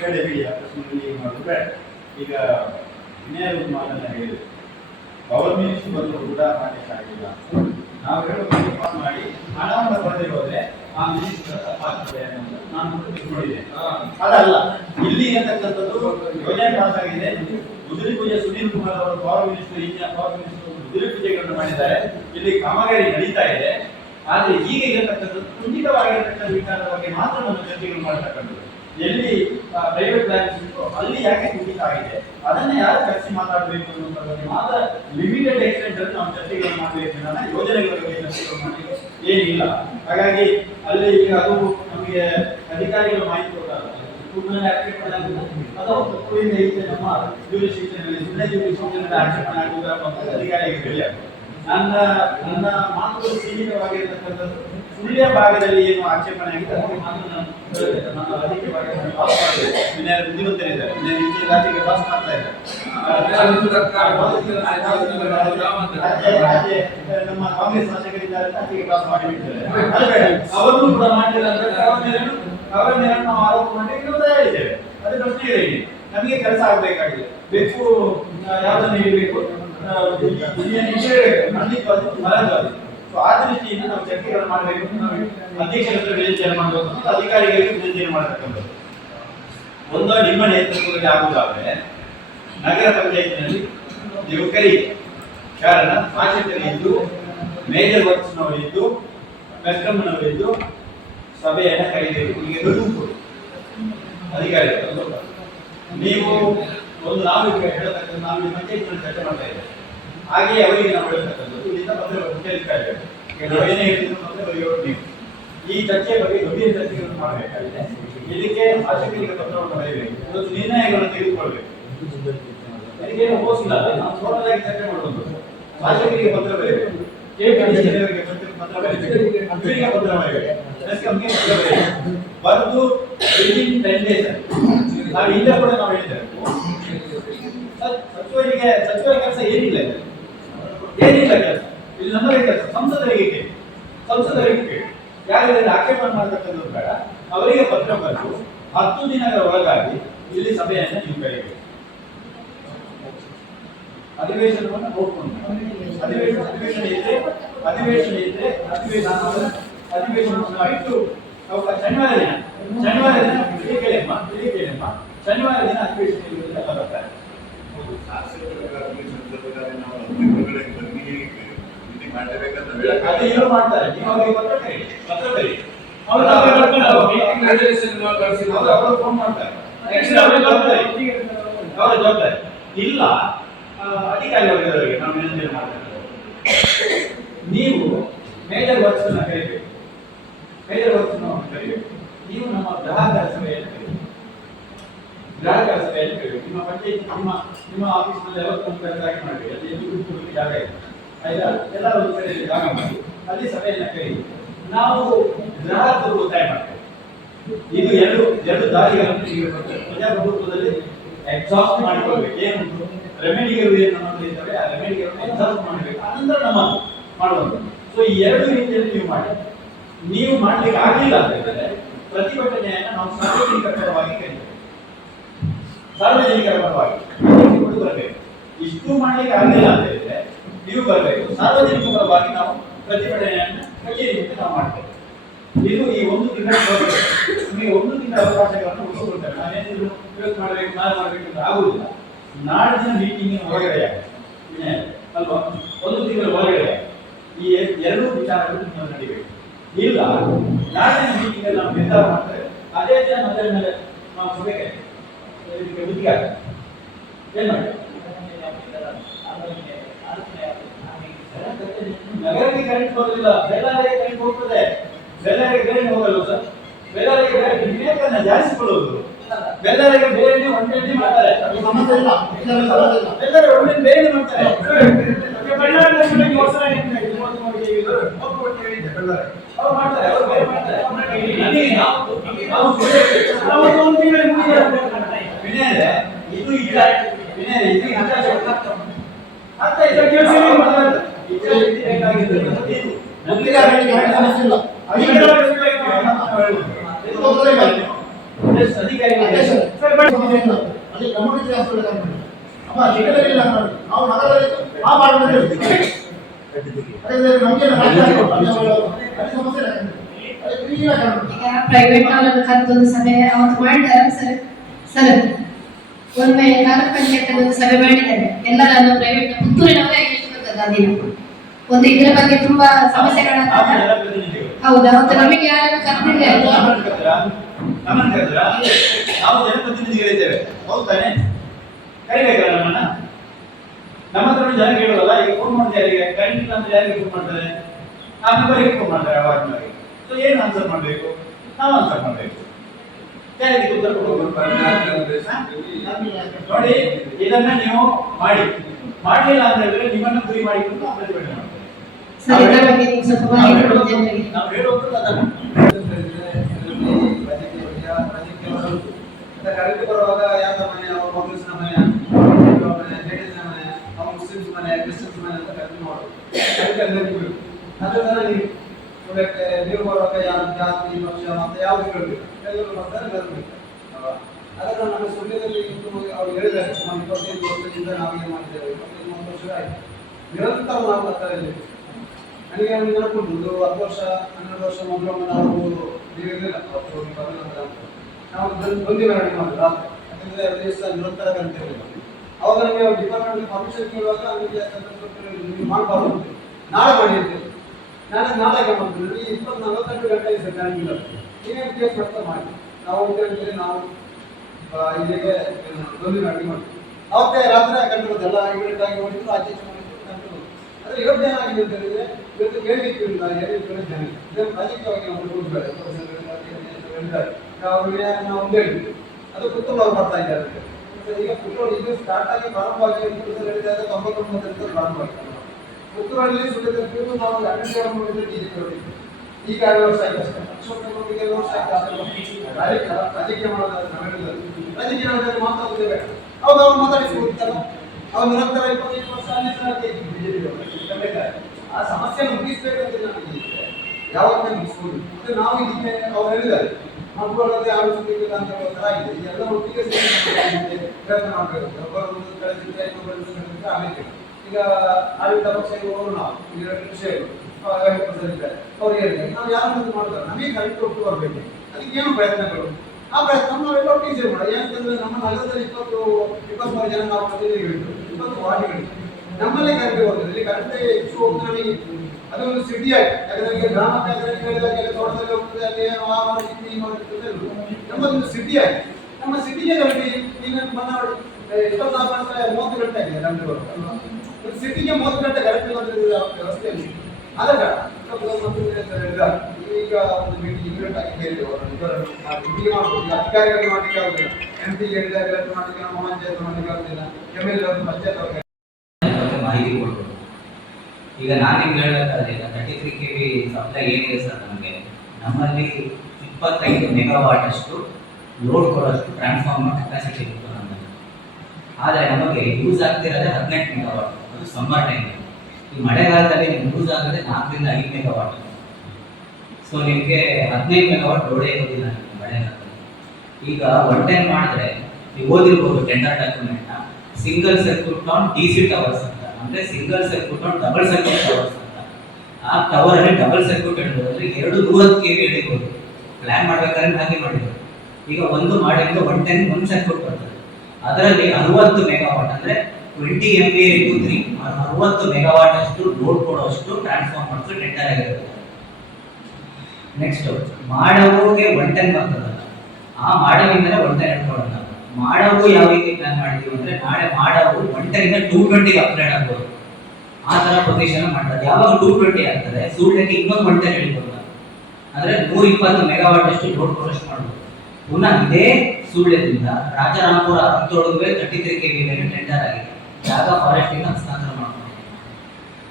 ಬೇಡ ಬಿಡಿ, ಆ ಪ್ರಶ್ನೆಯಲ್ಲಿ ಮಾಡೋದು ಬೇಡ. ಈಗ ಇನ್ನೇನು ಮಾತನ್ನ ಹೇಳಿದೆ, ಪವರ್ ಮಿನಿಸ್ಟರ್ ಬಂದರೂ ಕೂಡ ಮಾಡಲಿಕ್ಕಾಗಿಲ್ಲ. ನಾವು ಹೇಳೋದು ಪಾಸ್ ಮಾಡಿ ಹಣವನ್ನು ಬರದೇ ಹೋದ್ರೆ ಆ ಮಿನಿಸ್ಟರ್ ತಪ್ಪಾಗ್ತದೆ ಅನ್ನೋದು ನಾನು ತಿಳ್ಕೊಂಡಿದ್ದೇನೆ. ಅದಲ್ಲ, ಇಲ್ಲಿ ಅಂತಕ್ಕಂಥದ್ದು ಯೋಜನೆ ಪಾಸ್ ಆಗಿದೆ. ಮುದುರಿ ಪೂಜೆ ಸುನೀಲ್ ಕುಮಾರ್ ಅವರು ಪವರ್ ಮಿನಿಸ್ಟರ್ ಮುದುರಿ ಪೂಜೆಗಳನ್ನು ಮಾಡಿದ್ದಾರೆ. ಇಲ್ಲಿ ಕಾಮಗಾರಿ ನಡೀತಾ ಇದೆ. ಆದರೆ ಈಗ ಇರತಕ್ಕಂಥದ್ದು ಖಂಡಿತವಾಗಿರತಕ್ಕಂಥ ವಿಚಾರದ ಬಗ್ಗೆ ಮಾತ್ರ ನಮ್ಮ ಚರ್ಚೆಗಳು ಮಾಡತಕ್ಕಂಥದ್ದು. ಎಲ್ಲಿ ಪ್ರೈವೇಟ್ ಬ್ಯಾಂಕ್ ಇತ್ತು ಅಲ್ಲಿ ಯಾಕೆ ಕುಸಿತ ಆಗಿದೆ ಅದನ್ನೇ ಯಾರು ಚರ್ಚೆ ಮಾತಾಡಬೇಕು ಅನ್ನೋದರಲ್ಲಿ ಮಾತ್ರ ಲಿಮಿಟೆಡ್ ಎಕ್ಸ್ಟೆಂಟ್ ಅಲ್ಲಿ ನಾವು ಚರ್ಚೆಗಳನ್ನು ಮಾಡಬೇಕು ಯೋಜನೆಗಳ ಬಗ್ಗೆ ಚರ್ಚೆಗಳು ಮಾಡಲಿಕ್ಕೆ ಏನಿಲ್ಲ. ಹಾಗಾಗಿ ಅಲ್ಲಿ ಈಗ ಅದು ನಮಗೆ ಅಧಿಕಾರಿಗಳು ಮಾಹಿತಿ ಕೊಡ್ತಾರೆ ಅಥವಾ ತಪ್ಪುವಿಂದ ಇದೆ ನಮ್ಮ ಜೂರಿಸ್ಡಿಕ್ಷನ್ನಲ್ಲಿ ಸುಮ್ಮನೆ ಜೂರಿಸ್ಡಿಕ್ಷನ್ನಲ್ಲಿ ಆಕ್ಷೇಪಣೆ ಆಗುವುದರ ಅಧಿಕಾರಿಗಳಿಗೆ ತಿಳಿಯಲ್ಲ. ನನ್ನ ಮಾತುಗಳು ಸೀಮಿತವಾಗಿರತಕ್ಕಂಥದ್ದು ಸುಳ್ಯ ಭಾಗದಲ್ಲಿ ಏನು ಆಕ್ಷೇಪಣೆ ಆಗಿದೆ ಅದಕ್ಕೆ ಮಾತ್ರ ನಾನು ನನ್ನ ಅದಕ್ಕೆ ಬುದ್ಧಿವಂತರಿದ್ದಾರೆ ಇಲಾಖೆಗೆ ಪಾಸ್ ಮಾಡ್ತಾ ಇದ್ದಾರೆ. ನಮ್ಮ ಕಾಂಗ್ರೆಸ್ ಶಾಸಕರಿದ್ದಾರೆ ಅದಕ್ಕೆ ಪಾಸ್ ಮಾಡಿಬಿಟ್ಟಿದ್ದಾರೆ. ಅವರನ್ನು ಕೂಡ ಮಾಡಿಲ್ಲ ಅಂದ್ರೆ ಅವರ ಮೇಲೆ ನಾವು ಆರೋಪ ಮಾಡಿ ತಯಾರಿದ್ದೇವೆ. ಅದು ಪ್ರಶ್ನೆ ಇದೆ. ನಮಗೆ ಕೆಲಸ ಆಗಬೇಕಾಗಿದೆ. ಬೇಕು ಯಾವುದನ್ನು ಹೇಳಬೇಕು ಆ ದೃಷ್ಟಿಯಿಂದ ನಾವು ಚರ್ಚೆಗಳನ್ನು ಮಾಡಬೇಕು. ಅಧ್ಯಕ್ಷರ ಹತ್ರ ವಿನಂತಿಯನ್ನು ಮಾಡಬೇಕು, ಅಧಿಕಾರಿಗಳಿಗೆ ವಿನಂತಿಯನ್ನು ಮಾಡತಕ್ಕಂಥದ್ದು. ಒಂದು ನಿಮ್ಮ ನೇತೃತ್ವದಲ್ಲಿ ಆಗುವುದಾದ್ರೆ ನಗರ ಪಂಚಾಯತಿನಲ್ಲಿ ನೀವು ಕರಿ, ಕಾರಣ ಶಾಸಕರಿದ್ದು ಮೇಜರ್ ವರ್ಕ್ಸ್ನವರಿದ್ದು ಮೆಸ್ಕಮ್ನವರಿದ್ದು ಸಭೆಯನ್ನು ಕರೀಬೇಕು. ಈಗ ಗುಂಪು ಅಧಿಕಾರಿಗಳು ನೀವು ಒಂದು ನಾವು ಹೇಳತಕ್ಕಂಥ ನಾವು ಪಂಚಾಯತ್ನಲ್ಲಿ ಚರ್ಚೆ ಮಾಡ್ತಾ ಇದ್ದೇವೆ. ಹಾಗೆಯೇ ಅವರಿಗೆ ನಾವು ಹೇಳತಕ್ಕಂಥದ್ದು ಇಲ್ಲಿಂದ ನೀವು ಈ ಚರ್ಚೆಯ ಬಗ್ಗೆ ಗಂಭೀರ ಚರ್ಚೆಗಳನ್ನು ಮಾಡಬೇಕಾಗಿದೆ. ಇದಕ್ಕೆ ಶಾಸಕರಿಗೆ ಪತ್ರವನ್ನು ಬರೆಯಬೇಕು, ಇವತ್ತು ನಿರ್ಣಯಗಳನ್ನು ತೆಗೆದುಕೊಳ್ಬೇಕು. ನನಗೇನು ಹೋಗಿಲ್ಲ, ನಾವು ಸೋಲಾಗಿ ಚರ್ಚೆ ಮಾಡುವುದು. ಶಾಸಕರಿಗೆ ಪತ್ರ ಬರೆಯಬೇಕು, ಕೆಪಿಸಿಸಿಯವರಿಗೆ ಪತ್ರ ಬರೆಯಬೇಕು, ಇವರಿಗೆ ಪತ್ರ ಬರೆಯಬೇಕು, ಎಸ್ಕಾಂಗೆ ಪತ್ರ ಬರೆಯಬೇಕು. ಬರೆದು ವಿದಿನ್ 10 days ನಾವು ಹಿಂದೆ ಕೂಡ ನಾವು ಹೇಳಿದ್ದೇವೆ ಸಚಿವರಿಗೆ ಕೆಲಸ ಏನಿಲ್ಲ ಕೆಲಸ ಇಲ್ಲಿ ನಮ್ಮದೇ ಕೆಲಸ. ಸಂಸದರಿಗೆ ಯಾರಿದ್ರೆ ಆಕ್ಷೇಪಣೆ ಮಾಡತಕ್ಕಂಥದ್ದು ಬೇಡ, ಅವರಿಗೆ ಪತ್ರ ಬರೆದು 10 ದಿನಗಳ ಒಳಗಾಗಿ ಇಲ್ಲಿ ಸಭೆಯನ್ನು ನೀವು ಕರೆಯಬೇಕು. ಅಧಿವೇಶನವನ್ನು ನೋಡ್ಕೊಂಡು ಅಧಿವೇಶನ ಇದ್ರೆ ಅಧಿವೇಶನವನ್ನು ಇಟ್ಟು ಶನಿವಾರ ದಿನ ಕೇಳಮ್ಮ ಶನಿವಾರ ದಿನ ಅಧಿವೇಶನ ಇರುವುದೆಲ್ಲ ಬರ್ತಾರೆ. ಅದು ಏನು ಮಾಡ್ತಾರೆ, ನೀವು ಅವರಿಗೆ ಪತ್ರ ಬರೀ ಅವರು ಫೋನ್ ಮಾಡ್ತಾರೆ, ಅವರ ಜವಾಬ್ದಾರಿ ಇಲ್ಲ. ಅಧಿಕಾರಿಗಳಿಗೆ ನಾವು ವಿನಂತಿ ಮಾಡ್ತಾರೆ, ನೀವು ಮೇಜರ್ ವರ್ಕ್ಸ್ ಅನ್ನ ಕರಿಬೇಕು, ನೀವು ನಮ್ಮ ಗ್ರಾಹಕರ ಸಭೆಯನ್ನು ಕರಿಬೇಕು. ನಿಮ್ಮ ಪಂಚಾಯತ್ ನಿಮ್ಮ ಆಫೀಸ್ನಲ್ಲಿ ಯಾವತ್ತೊಂದು ಕರೆದಾಗಿ ಮಾಡಬೇಕು. ಅಲ್ಲಿ ಎಲ್ಲಿ ಜಾಗ ಇದೆ ಆಯ್ತಾ, ಎಲ್ಲ ಒಂದು ಕಡೆಯಲ್ಲಿ ಜಾಗ ಮಾಡಿ ಅಲ್ಲಿ ಸಭೆಯನ್ನು ಕರೀರಿ. ನಾವು ಗ್ರಾಹಕರು ಒತ್ತಾಯ ಮಾಡ್ತೇವೆ. ಇದು ಎರಡು ದಾರಿಗಳನ್ನು ಪ್ರಜಾಪ್ರಭುತ್ವದಲ್ಲಿ ಎಕ್ಸಾಸ್ಟ್ ಮಾಡಿಕೊಳ್ಬೇಕು. ಏನು ರೆಮಿಡಿಗಳು ಏನು ನಮ್ಮಲ್ಲಿ ಇದ್ದಾವೆ ಆ ರೆಮಿಡಿಗಳನ್ನು ಎಕ್ಸಾಸ್ಟ್ ಮಾಡಬೇಕು, ಅನಂತರ ನಮ್ಮ ಮಾಡುವಂಥದ್ದು. ಸೊ ಈ ಎರಡು ರೀತಿಯಲ್ಲಿ ನೀವು ಮಾಡಿ. ನೀವು ಮಾಡ್ಲಿಕ್ಕೆ ಆಗಲಿಲ್ಲ ಅಂತ ಹೇಳಿದ್ರೆ ಪ್ರತಿಭಟನೆಯನ್ನು ನಾವು ಸಾರ್ವಜನಿಕ ಪರವಾಗಿ ಕರೀತೇವೆ. ಸಾರ್ವಜನಿಕರ ಪರವಾಗಿ ಬರಬೇಕು. ಇಷ್ಟು ಮಾಡ್ಲಿಕ್ಕೆ ಆಗಲಿಲ್ಲ ಅಂತ ಹೇಳಿದ್ರೆ ನೀವು ಬರಬೇಕು. ಸಾರ್ವಜನಿಕ ಪರವಾಗಿ ನಾವು ಪ್ರತಿಭಟನೆಯನ್ನು ಕಚೇರಿಯಿಂದ ನಾವು ಮಾಡ್ತೇವೆ. ಇದು ಈ 1 ತಿಂಗಳ ನಿಮಗೆ 1 ತಿಂಗಳ ಅವಕಾಶಗಳನ್ನು ಉಳಿಸಿಕೊಳ್ತೇವೆ. ನಾವೇನಿದ್ರು ಇವತ್ತು ಮಾಡಬೇಕು ನಾಳೆ ಮಾಡಬೇಕು ಅಂತ ಆಗುವುದಿಲ್ಲ. ನಾಡಿನ ಮೀಟಿಂಗಿನ ಹೊರಗಡೆ ಅಲ್ವಾ, 1 ತಿಂಗಳ ಹೊರಗಡೆ ಈ ಎರಡೂ ವಿಚಾರಗಳು ನೀವು ನಡಿಬೇಕು. ಇಲ್ಲ ನಾಡಿನ ಮೀಟಿಂಗ್ ಅಲ್ಲಿ ನಾವು ನಿರ್ಧಾರ ಮಾಡ್ತೇವೆ, ಅದೇ ದಿನ ಮಧ್ಯಾಹ್ನ ನಾವು ಸಭೆಗೆ ಬುದ್ಧಿ ಆಗ್ತದೆ. ಏನ್ ಮಾಡಿ ನಗರಕ್ಕೆ ಕರೆಂಟ್ ಬರೋದಿಲ್ಲ, ಬೆಳ್ಳಾರಿಗೆ ಕರೆಂಟ್ ಹೋಗ್ತದೆ. ಬೆಳ್ಳಾರಿಗೆ ಕರೆಂಟ್ ಹೋಗಲ್ಲ ಸರ್, ಬೆಳ್ಳಾರಿಗೆ ವಿವೇಕನ್ನ ಜಾರಿಸಿಕೊಳ್ಳುವುದು. ಬೆಳ್ಳಾರಿಗೆ ಬೇರೆ ಒಂದೇ ಮಾಡ್ತಾರೆ, ಬೆಳ್ಳಾರಿ ಒಳ್ಳೆ ಬೇರೆ ಮಾಡ್ತಾರೆ. ಅವ್ರು ಮಾಡ್ತಾರೆ, ಅವ್ರು ಬೇರೆ ಮಾಡ್ತಾರೆ. ಇದು ಇಲ್ಲ ಪ್ರೈವೇಟ್ ಕರೆದೊಂದು ಸಭೆ ಅವತ್ತು ಮಾಡಿದ್ದಾರೆ ಸರ್. ಒಮ್ಮೆ ತಾಲೂಕ್ ಪಂಚಾಯತ್ ಒಂದು ಸಭೆ ಮಾಡಿದ್ದಾರೆ. ಎಲ್ಲರನ್ನು ಪ್ರೈವೇಟ್ ಪುತ್ತೂರಿನವರೇ ದಿನ ಒಂದು ಇದರ ಬಗ್ಗೆ ತುಂಬಾ ಸಮಸ್ಯೆಗಳಾಗ್ತದೆ. ಹೌದಾ, ಅವತ್ತು ನಮಗೆ ಯಾರು ಕರೆದಿಲ್ಲ. ನಮ್ಮನ್ನು ಕರೆದ್ರ ನಾವು ಜನಪ್ರತಿನಿಧಿಗಳಿದ್ದೇವೆ, ಹೌದು ತಾನೆ? ಕರಿಬೇಕಲ್ಲ ನಮ್ಮನ್ನ. ನಮ್ಮ ಹತ್ರ ಜನ ಕೇಳೋದಲ್ಲ. ಈಗ ಫೋನ್ ಮಾಡಿದ್ರೆ ಯಾರಿಗೆ ಕರೆಂಟ್ ಇಲ್ಲ ಅಂದ್ರೆ ಯಾರಿಗೆ ಫೋನ್ ಮಾಡ್ತಾರೆ? ಆ ನಂಬರಿಗೆ ಫೋನ್ ಮಾಡ್ತಾರೆ ಅವಾಜ್ನವರಿಗೆ. ಸೊ ಏನು ಆನ್ಸರ್ ಮಾಡಬೇಕು? ನಾವು ಆನ್ಸರ್ ಮಾಡಬೇಕು. ಯಾರಿಗೆ ಉತ್ತರ ಕೊಡೋದು? ನೋಡಿ, ಇದನ್ನ ನೀವು ಮಾಡಲಿಲ್ಲ ಅಂತ ಹೇಳಿದ್ರೆ ನಿಮ್ಮನ್ನು ಗುರಿ ಮಾಡಿಕೊಂಡು ನಾವು ಪ್ರತಿಭಟನೆ ಮಾಡ್ತೇವೆ. ಸರ್, ಇದರ ಬಗ್ಗೆ ನೀವು ಸ್ವಲ್ಪ ಮಾಹಿತಿ ಕೊಡಿ ಜನರಿಗೆ. ನಾವು ಹೇಳೋದು ಅದನ್ನು ಕರೆಂಟ್ ಬರುವಾಗ ಯಾವ ಮನೆ, ಅವ್ರ ಕಾಂಗ್ರೆಸ್ನ ಮನೆ, ಜೆಡಿಎಸ್ನ ಮನೆ, ಅವ್ರ ಮುಸ್ಲಿಮ್ಸ್ ಮನೆ, ಕ್ರಿಶ್ಚಿಯನ್ಸ್ ಮನೆ ಅಂತ ಕರೆಂಟ್ ಮಾಡೋದು. ಅದರಿಂದ ನೀವು ಬರುವಾಗ ಯಾವ ಜಾತಿ ಪಕ್ಷ ಮತ್ತೆ ಯಾವ್ದು ಕೇಳಬೇಕು, ಎಲ್ಲರೂ ಬರ್ತಾರೆ ಬರಬೇಕು. ಅದನ್ನು ನಮ್ಮ ಸುಳ್ಯದಲ್ಲಿ ಅವ್ರು ಹೇಳಿದ್ದಾರೆ, ಸುಮಾರು 25 ವರ್ಷದಿಂದ ನಾವೇನು ಮಾಡಿದ್ದೇವೆ, 25-30 ವರ್ಷ ಆಯಿತು ನಿರಂತರ ನಾವು ಬರ್ತಾ ಇದ್ದೇವೆ. ನನಗೆ ಒಂದು ನೆನಪುಂಟು, 10 ವರ್ಷ 12 ವರ್ಷ ಮೊದಲು ನಾವು ನೀವಿರಲಿಲ್ಲ, ನಾವು ಬಂದಿ ಮೆರವಣಿಗೆ ಮಾಡಿದ್ರು ರಾತ್ರಿ. ಯಾಕಂದ್ರೆ 2 ದಿವಸ ನಿರಂತರ ಕರೆಂಟ್ ಇರಲಿಲ್ಲ. ಅವಾಗ ನಮಗೆ ಡಿಪಾರ್ಟ್ಮೆಂಟ್ ಪರ್ಮಿಷನ್ ಕೇಳುವಾಗ ನಮಗೆ ನೀವು ಮಾಡಬಾರ್ದು, ನಾಳೆ ಮಾಡಿ ಅಂತೇಳಿ. ನಾಳೆ ಮಾಡ್ತೀವಿ, ನನಗೆ 20-48 ಗಂಟೆ ಇದೆ ಕರೆಂಟ್ ಇಲ್ಲ, ನೀವೇನು ಕೇಸ್ ಮಾಡ್ತಾ ಮಾಡಿ. ನಾವು ಅಂತೇಳಿ ನಾವು ಇಲ್ಲಿಗೆ ಬಂದಿ ಮೆರವಣಿಗೆ ಮಾಡ್ತೀವಿ. ಅವತ್ತೇ ರಾತ್ರಿ ಕರೆಂಟ್ ಬರ್ತಲ್ಲ, ಇಮಿಡಿಯೇಟ್ ಆಗಿ ಹೊಡಿದ್ರು, ಆಚೆ ಮಾಡಿದ್ರು ಕರೆಂಟ್ ಬರ್ತದೆ. ಆದರೆ ಇವತ್ತು ಏನಾಗಿದೆ ಅಂತ ಹೇಳಿದ್ರೆ, ಇವತ್ತು ಕೇಳಲಿಕ್ಕಿಲ್ಲ, ಜನ ಇದನ್ನು ರಾಜಕೀಯವಾಗಿ ನಾವು ಕೊಡಬೇಡ ಅವ್ರಿಗೆ ನಾವು ಒಂದು ಹೇಳಿದ್ವಿ. ಅದು ಪುತ್ತೂರು ಅವ್ರು ಬರ್ತಾ ಇದ್ದಾರೆ. ಈಗ ಪುತ್ತೂರು ಇದು ಸ್ಟಾರ್ಟ್ ಆಗಿ ಪ್ರಾರಂಭವಾಗಿ ಹೇಳಿದಾಗ 99 ಪ್ರಾರಂಭ ಆಗಿದೆ. ಪುತ್ತೂರಲ್ಲಿ ಸುಳ್ಳಿದ್ದು ನಾವು 12 ಮಾಡಿದ್ರೆ ಬಿಜೆಪಿ ಹೊರಟಿದ್ವಿ. ಈಗ 2 ವರ್ಷ ಆಯ್ತು ಅಷ್ಟೇ. ಅಶೋಕನಿಗೆ 2 ವರ್ಷ ಆಯ್ತು ಅಷ್ಟೇ. ರಾಜಕೀಯ ಮಾಡೋದಾದ್ರೆ ರಾಜಕೀಯ ಮಾತಾಡೋದೇ ಹೌದು, ಅವ್ರು ಮಾತಾಡಿಸ್ಬೋದಿತ್ತಲ್ಲ. ಅವ್ರು ನಿರಂತರ 25 ವರ್ಷ ಅಲ್ಲಿ ಬಿಜೆಪಿ ಆ ಸಮಸ್ಯೆಯನ್ನು ಮುಗಿಸ್ಬೇಕಂತ ನನಗೆ ಯಾವತ್ತೇ ಮುಗಿಸ್ಬೋದು. ಮತ್ತೆ ನಾವು ಇದಕ್ಕೆ ಅವ್ರು ಹೇಳಿದ್ದಾರೆ ಮಕ್ಕಳಲ್ಲದೆ ಆಲೋಚಿಸಬೇಕಿಲ್ಲ ಅಂತ ಥರ ಆಗಿದೆ. ಎಲ್ಲ ಒಟ್ಟಿಗೆ ಪ್ರಯತ್ನ ಮಾಡಬೇಕು. ಒಬ್ಬರು ಕಳೆದಿದ್ದರೆ ಇನ್ನೊಬ್ಬರು ಆಮೇಲೆ ಈಗ ಆಡಳಿತ ಪಕ್ಷ ಇರುವವರು ನಾವು ಈಗ 2 ವಿಷಯಗಳು ಇದ್ದಾರೆ. ಅವ್ರು ಹೇಳಿದ್ದಾರೆ ನಾವು ಯಾರು ಮಾಡ್ತಾರೆ, ನಮಗೆ ಕರೆಕ್ಟ್ ಒಟ್ಟು ಬರಬೇಕು. ಅದಕ್ಕೆ ಏನು ಪ್ರಯತ್ನಗಳು, ಆ ಪ್ರಯತ್ನ ನಾವೆಲ್ಲ ಒಟ್ಟಿಗೆ ಸೇರಿ ಮಾಡೋದು. ಯಾಕಂದ್ರೆ ನಮ್ಮ ನಗರದಲ್ಲಿ 23 ಜನ ನಾವು ಪ್ರತಿನಿಧಿಗಳಿದ್ದು, 20 ವಾರ್ಡ್ಗಳಿದ್ದು, ನಮ್ಮಲ್ಲೇ ಕರೆಂಟ್ ಹೋಗ್ತದೆ. ಇಲ್ಲಿ ಕರೆಂಟ್ ಹೆಚ್ಚು ಹೋಗ್ತಾನೆ ಇತ್ತು. ಅದು ಒಂದು ಸಿಟಿ ಆಯ್ತು. ಯಾಕಂದ್ರೆ ಈಗ ಗ್ರಾಮಕ್ಕೆ ಹೇಳಿದಾಗೆಲ್ಲ ತೋಟದಲ್ಲಿ ಹೋಗ್ತದೆ, ಅಲ್ಲಿ ಆ ಮನೆ ಈ ಮನೆ ನಮ್ಮದೊಂದು ಸಿಟಿ ಆಯ್ತು. ನಮ್ಮ ಸಿಟಿಗೆ ಕರೆಂಟ್ ಈಗ ಮನಾಡಿ 24 ಗಂಟೆ 30 ಗಂಟೆ ಆಗಿದೆ ಕರೆಂಟ್ ಬರೋದು. ಒಂದು ಸಿಟಿಗೆ 30 ಗಂಟೆ ಕರೆಂಟ್ ಇಲ್ಲ ವ್ಯವಸ್ಥೆಯಲ್ಲಿ ಆದಾಗ ಈಗ ಒಂದು ಮೀಟಿಂಗ್ ಇಮಿಡಿಯೇಟ್ ಆಗಿ ಹೇಳಿದ್ರು ಮೀಟಿಂಗ್ ಮಾಡ್ಬೋದು. ಈಗ ಅಧಿಕಾರಿಗಳಿಗೆ ಮಾಡಲಿಕ್ಕೆ ಆಗುದಿಲ್ಲ, MP ಹೇಳಿದಾಗ ಮಾಡಲಿಕ್ಕೆ, ನಮ್ಮ ಪಂಚಾಯತ್ ಮಾಡಲಿಕ್ಕೆ ಆಗುದಿಲ್ಲ, MLA ಅವರು ಪಂಚಾಯತ್ ಅವ್ರಿಗೆ ಮಾಹಿತಿ ಕೊಡ್ಬೋದು. ಈಗ ನಾನು ನಿಮ್ಗೆ ಹೇಳಬೇಕಾದ್ರೆ ಈಗ 33 kV ಸಪ್ಲೈ ಏನಿದೆ ಸರ್, ನಮ್ಮಲ್ಲಿ 25 ಮೆಗಾವಾಟ್ ಅಷ್ಟು ಲೋಡ್ ಕೊಡೋಷ್ಟು ಟ್ರಾನ್ಸ್ಫಾರ್ಮರ್ ಕೆಪಾಸಿಟಿ ಇತ್ತು ನಮ್ಮಲ್ಲಿ. ಆದರೆ ನಮಗೆ ಯೂಸ್ ಆಗ್ತಿರೋದೇ 18 ಮೆಗಾವಾಟ್, ಅದು ಸಮ್ಮರ್ ಟೈಮ್. ಈ ಮಳೆಗಾಲದಲ್ಲಿ ನಿಮ್ಗೆ ಯೂಸ್ ಆಗೋದೇ 4 ರಿಂದ 5 ಮೆಗಾವಾಟ್. ಸೊ ನಿಮಗೆ 15 ಮೆಗಾವಾಟ್ ಲೋಡೇ ಇರೋದಿಲ್ಲ ನಿಮಗೆ ಮಳೆಗಾಲದಲ್ಲಿ. ಈಗ 1 ಟೈಮ್ ಮಾಡಿದ್ರೆ ನೀವು ಓದಿರ್ಬೋದು ಟೆಂಡರ್ ಡಾಕ್ಯುಮೆಂಟ್ನ, single circuit on DC towers ಅಂತ, ಅಂದ್ರೆ single circuit on double circuit towers ಅಂತ. ಆ ಟವರ್ ಅಲ್ಲಿ ಡಬಲ್ ಸರ್ಕ್ಯೂಟ್ ಎಳಿಬೋದು, ಅಂದ್ರೆ 220 kV ಎಳಿಬೋದು. ಪ್ಲಾನ್ ಮಾಡ್ಬೇಕಾದ್ರೆ ಹಾಗೆ ಮಾಡಿದ್ರು. ಈಗ ಒಂದು ಮಾಡಿದ್ರೆ 1 ಟೈಮ್ 1 ಸರ್ಕ್ಯೂಟ್ ಬರ್ತದೆ. ಅದರಲ್ಲಿ 60 ಮೆಗಾವಾಟ್ ಅಂದ್ರೆ 20 MVA × 3 60 ಮೆಗಾವಾಟ್ ಅಷ್ಟು ಲೋಡ್ ಕೊಡುವಷ್ಟು ಟ್ರಾನ್ಸ್ಫಾರ್ಮರ್ಸ್ ಟೆಂಡರ್ ಆಗಿರುತ್ತೆ. ನೆಕ್ಸ್ಟ್ ಮಾಡವುಗೆ 1 ಟೈಮ್ ಬರ್ತದಲ್ಲ, ಆ ಮಾಡವಿಂದಲೇ 1 ಟೈಮ್ ಎಡ್ಕೊಳ್ಳೋಣ. ಮಾಡವು ಯಾವ ರೀತಿ ಪ್ಲಾನ್ ಮಾಡಿದೀವಿ ಅಂದ್ರೆ, ನಾಳೆ ಮಾಡವು 1 ಟೈಮ್ 220 ಅಪ್ಗ್ರೇಡ್ ಆಗ್ಬೋದು. ಆ ತರ ಪೊಸಿಷನ್ ಮಾಡ್ತಾರೆ. ಯಾವಾಗ 220 ಆಗ್ತದೆ, ಸೂರ್ಯಕ್ಕೆ ಇನ್ನೊಂದು 1 ಟೈಮ್ ಎಳಿಬೋದು, ಅಂದ್ರೆ 120 ಮೆಗಾವಾಟ್ ಅಷ್ಟು ಲೋಡ್ ಕೊಡೋಷ್ಟು ಮಾಡ್ಬೋದು. ಪುನಃ ಇದೇ ಸೂಳ್ಯದಿಂದ ರಾಜರಾಮಪುರ ಹಂತೊಳಗೆ 33 kV ಟೆಂಡರ್ ಆಗಿದೆ, ಜಾಗ ಫಾರೆಸ್ಟ್ ಇಂದ ಹಸ್ತಾಂತರ ಮಾಡ್ಕೊಂಡು.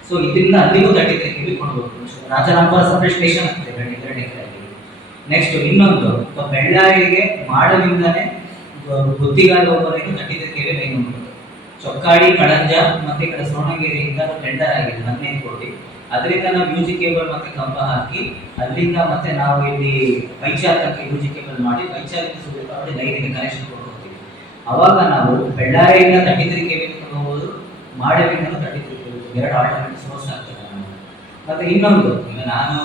ಸೊ ಇದರಿಂದ ಅಲ್ಲಿಗೂ 33 kV ಕೊಡಬಹುದು. ರಾಜರಾಮಪುರ ಸಪರೇಟ್ ಸ್ಟೇಷನ್ ಆಗ್ತದೆ 2 ಎಕರೆ. ನೆಕ್ಸ್ಟ್ ಇನ್ನೊಂದು ಬೆಳ್ಳಾರಿಗೆ ಮಾಡವಿಂದನೇ ಬುದ್ದಿಗಾಲ ಹೋಗೋವರೆಗೂ 33 kV ಲೈನ್ ಉಂಟು. ಚೊಕ್ಕಾಡಿ, ಕಡಂಜ ಮತ್ತೆ ಈ ಕಡೆ ಸೋಣಂಗೇರಿಯಿಂದ ಟೆಂಡರ್ ಆಗಿದೆ 15 ಕೋಟಿ. ಅದರಿಂದ ನಾವು ಮ್ಯೂಸಿಕ್ ಕೇಬಲ್ ಮತ್ತೆ ಕಂಬ ಹಾಕಿ ಅಲ್ಲಿಂದ ಮತ್ತೆ ನಾವು ಇಲ್ಲಿ ಪೈಚಾರಕ್ಕೆ ಮ್ಯೂಸಿಕ್ ಕೇಬಲ್ ಮಾಡಿ ಪೈಚಾರಕ್ಕೆ ಸುತ್ತಮುತ್ತ ಲೈನಿಗೆ ಕನೆಕ್ಷನ್ ಕೊಡ್ತೀವಿ. ಅವಾಗ ನಾವು ಬೆಳ್ಳಾರಿಯಿಂದ 33 kV ತಗೋಬಹುದು, ಮಾಡವಿಂದ 33 kV, 2 ಆಲ್ಟರ್ನೇಟ್ ಸೋರ್ಸ್ ಆಗ್ತದೆ ನಮಗೆ. ಮತ್ತೆ ಇನ್ನೊಂದು, ಈಗ ನಾನು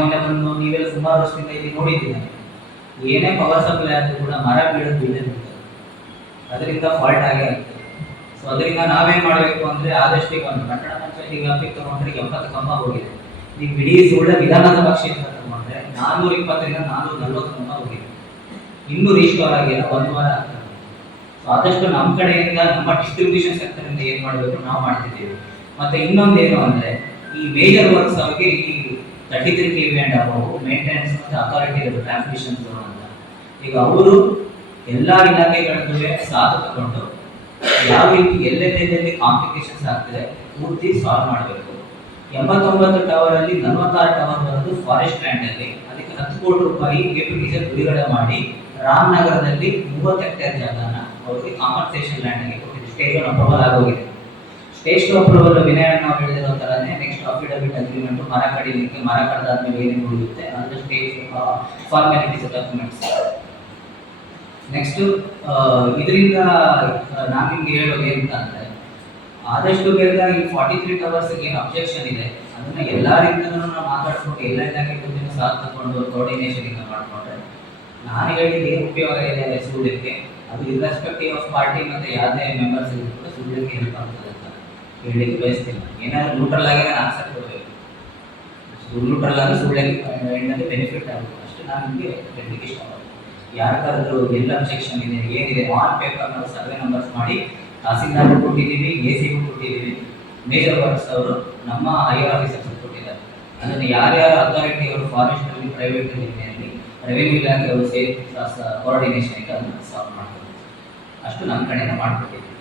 ಮೊನ್ನೆ ಬಂದು ನೀವೆಲ್ಲ ಸುಮಾರು ವರ್ಷದಿಂದ ಇಲ್ಲಿ ನೋಡಿದ್ದೀನಿ, ಏನೇ ಪವರ್ ಸಪ್ಲೈ ಆದ್ರೂ ಕೂಡ ಮರ ಬೀಳೋದು ಬೀಳೋದು, ಅದರಿಂದ ಫಾಲ್ಟ್ ಆಗೇ ಆಗ್ತದೆ. ಸೊ ಅದರಿಂದ ನಾವೇನ್ ಮಾಡಬೇಕು ಅಂದ್ರೆ, ಆದಷ್ಟು ಈಗ ಒಂದು ಪಟ್ಟಣ ಪಂಚಾಯತಿ ವ್ಯಾಪ್ತಿಗೆ ತಗೊಂಡ್ರೆ 70 ಕಂಬ ಹೋಗಿದೆ. ನೀವು ಇಡೀ ಸುಳ್ಳ ವಿಧಾನಸಭಾ ಕ್ಷೇತ್ರ ತಗೊಂಡ್ರೆ 420ರಿಂದ 440 ತನಕ ಹೋಗಿದೆ. ಇನ್ನೂ ರೀಸ್ಟೋರ್ ಆಗಿಲ್ಲ, 1 ವಾರ ಆಗ್ತದೆ. ಸೊ ಆದಷ್ಟು ನಮ್ಮ ಕಡೆಯಿಂದ ನಮ್ಮ ಡಿಸ್ಟ್ರಿಬ್ಯೂಷನ್ ಸೆಕ್ಟರ್ ಇಂದ ಏನ್ ಮಾಡಬೇಕು ನಾವು ಮಾಡ್ತಿದ್ದೀವಿ. ಮತ್ತೆ ಇನ್ನೊಂದೇನು ಅಂದ್ರೆ ಈ ಮೇಜರ್ ವರ್ಕ್ಸ್ ಅವರಿಗೆ ಈ 33 kV ಅಂಡ್ ಅಬೌವ್ ಮೇಂಟೆನೆನ್ಸ್ ಮತ್ತು ಅಥಾರಿಟಿ ಟ್ರಾನ್ಸ್ಮಿಷನ್ ಝೋನ್ ಅಂತ, ಈಗ ಅವರು ಎಲ್ಲಾ ಇಲಾಖೆಗಳಲ್ಲೂ ಸಾಥ್ ತಗೊಂಡು ಯಾವ ರೀತಿ ಎಲ್ಲೆಲ್ಲಿ ಕಾಂಪ್ಲಿಕೇಶನ್ಸ್ ಆಗ್ತಿದೆ ಪೂರ್ತಿ ಸಾಲ್ವ್ ಮಾಡಬೇಕು. 89 ಟವರ್ ಅಲ್ಲಿ 46 ಟವರ್ ಬರೋದು ಫಾರೆಸ್ಟ್ ಲ್ಯಾಂಡ್ ಅಲ್ಲಿ, ಅದಕ್ಕೆ 10 ಕೋಟಿ ರೂಪಾಯಿ ಕೆಪಿಟಿಸಿ ಬಿಡುಗಡೆ ಮಾಡಿ ರಾಮನಗರದಲ್ಲಿ 30 ಹೆಕ್ಟೇರ್ ಜಾಗನ ಅವರಿಗೆ ಕಾಂಪನ್ಸೇಷನ್ ಲ್ಯಾಂಡ್ ಆಗಿ ಕೊಟ್ಟಿದ್ದು. ಸ್ಟೇಜ್ ಅಪ್ರೂವಲ್ ಆಗೋಗಿದೆ. ಸ್ಟೇಜ್ ಅಪ್ರೂವಲ್ ವಿನಯ ನಾವು ಹೇಳಿದಿರೋ ತರನೇ ನೆಕ್ಸ್ಟ್ ಅಫಿಡವಿಟ್ ಅಗ್ರಿಮೆಂಟ್, ಮರ ಕಡಿಲಿಕ್ಕೆ, ಮರ ಕಡ್ದಾದ್ಮೇಲೆ ಏನೇನು ಉಳಿಯುತ್ತೆ ಅಂದ್ರೆ ಸ್ಟೇಜ್ ಫಾರ್ಮ್ಯಾಲಿಟೀಸ್ ಡಾಕ್ಯುಮೆಂಟ್ಸ್. ನೆಕ್ಸ್ಟ್ ಇದರಿಂದ ನಾನು ನಿಮ್ಗೆ ಹೇಳೋದು ಏನಂತಂದ್ರೆ ಆದಷ್ಟು ಬೇಗ ಈ 43 ಟವರ್ಸ್ ಏನು ಅಬ್ಜೆಕ್ಷನ್ ಇದೆ ಅದನ್ನ ಎಲ್ಲರಿಂದನೂ ನಾವು ಮಾತಾಡ್ಕೊಂಡು ಎಲ್ಲ ಇಲಾಖೆಗಳಿಂದ ಸಾಥ್ ತಗೊಂಡು ಕೋಆರ್ಡಿನೇಷನ್ ಇಂದ ಮಾಡ್ಕೊಂಡ್ರೆ ನಾನು ಹೇಳಿದ ಏನು ಉಪಯೋಗ ಇದೆ ಸುಳ್ಳಿಕ್ಕೆ, ಅದು ಇರ್ರೆಸ್ಪೆಕ್ಟಿವ್ ಆಫ್ ಪಾರ್ಟಿ ಮತ್ತೆ ಯಾವುದೇ ಮೆಂಬರ್ಸ್ ಇದ್ರು ಕೂಡ ಸುಳ್ಳಿಕ್ಕೆ ಹೆಲ್ಪ್ ಆಗ್ತದೆ ಅಂತ ಹೇಳಲಿಕ್ಕೆ ಬಯಸ್ತೀನಿ. ಏನಾದ್ರು ನ್ಯೂಟ್ರಲ್ ಆಗಿರೋ ಆನ್ಸರ್ ಕೊಡಬೇಕು, ನ್ಯೂಟ್ರಲ್ ಆಗಿ ಸುಳ್ಳಿಗೆ ಬೆನಿಫಿಟ್ ಆಗುತ್ತೆ ಅಷ್ಟು ನಾನು ನಿಮಗೆ ಹೇಳಲಿಕ್ಕೆ ಇಷ್ಟಪಡ್ತೀನಿ. ಯಾರಿಗಾದ್ರೂ ಎಲ್ಲ ಅಬ್ಜೆಕ್ಷನ್ ಇದೆ ಏನಿದೆ ಆನ್ ಪೇಪರ್ ನಾವು ಸರ್ವೆ ನಂಬರ್ಸ್ ಮಾಡಿ ತಹಸೀಲ್ದಾರ್ ಕೊಟ್ಟಿದ್ದೀವಿ, ಎಸಿಗೂ ಕೊಟ್ಟಿದ್ದೀವಿ, ಮೇಜರ್ ವರ್ಕ್ಸ್ ಅವರು ನಮ್ಮ ಹೈಯರ್ ಆಫೀಸರ್ಸ್ ಕೊಟ್ಟಿದ್ದಾರೆ. ಅದನ್ನು ಯಾರ್ಯಾರು ಅಥಾರಿಟಿ ಅವರು ಫಾರೆಸ್ಟ್ ಅಲ್ಲಿ ಪ್ರೈವೇಟ್ ಅಲ್ಲಿ ರೆವಿನ್ಯೂ ಇಲಾಖೆ ಅವರು ಸೇರಿ ಕೋಆರ್ಡಿನೇಷನ್ ಇದೆ ಅದನ್ನು ಸಾಲ್ವ್ ಮಾಡ್ತಾರೆ. ಅಷ್ಟು ನಮ್ಮ ಕಡೆಯಿಂದ ಮಾಡ್ಕೊಟ್ಟಿದ್ದೀವಿ.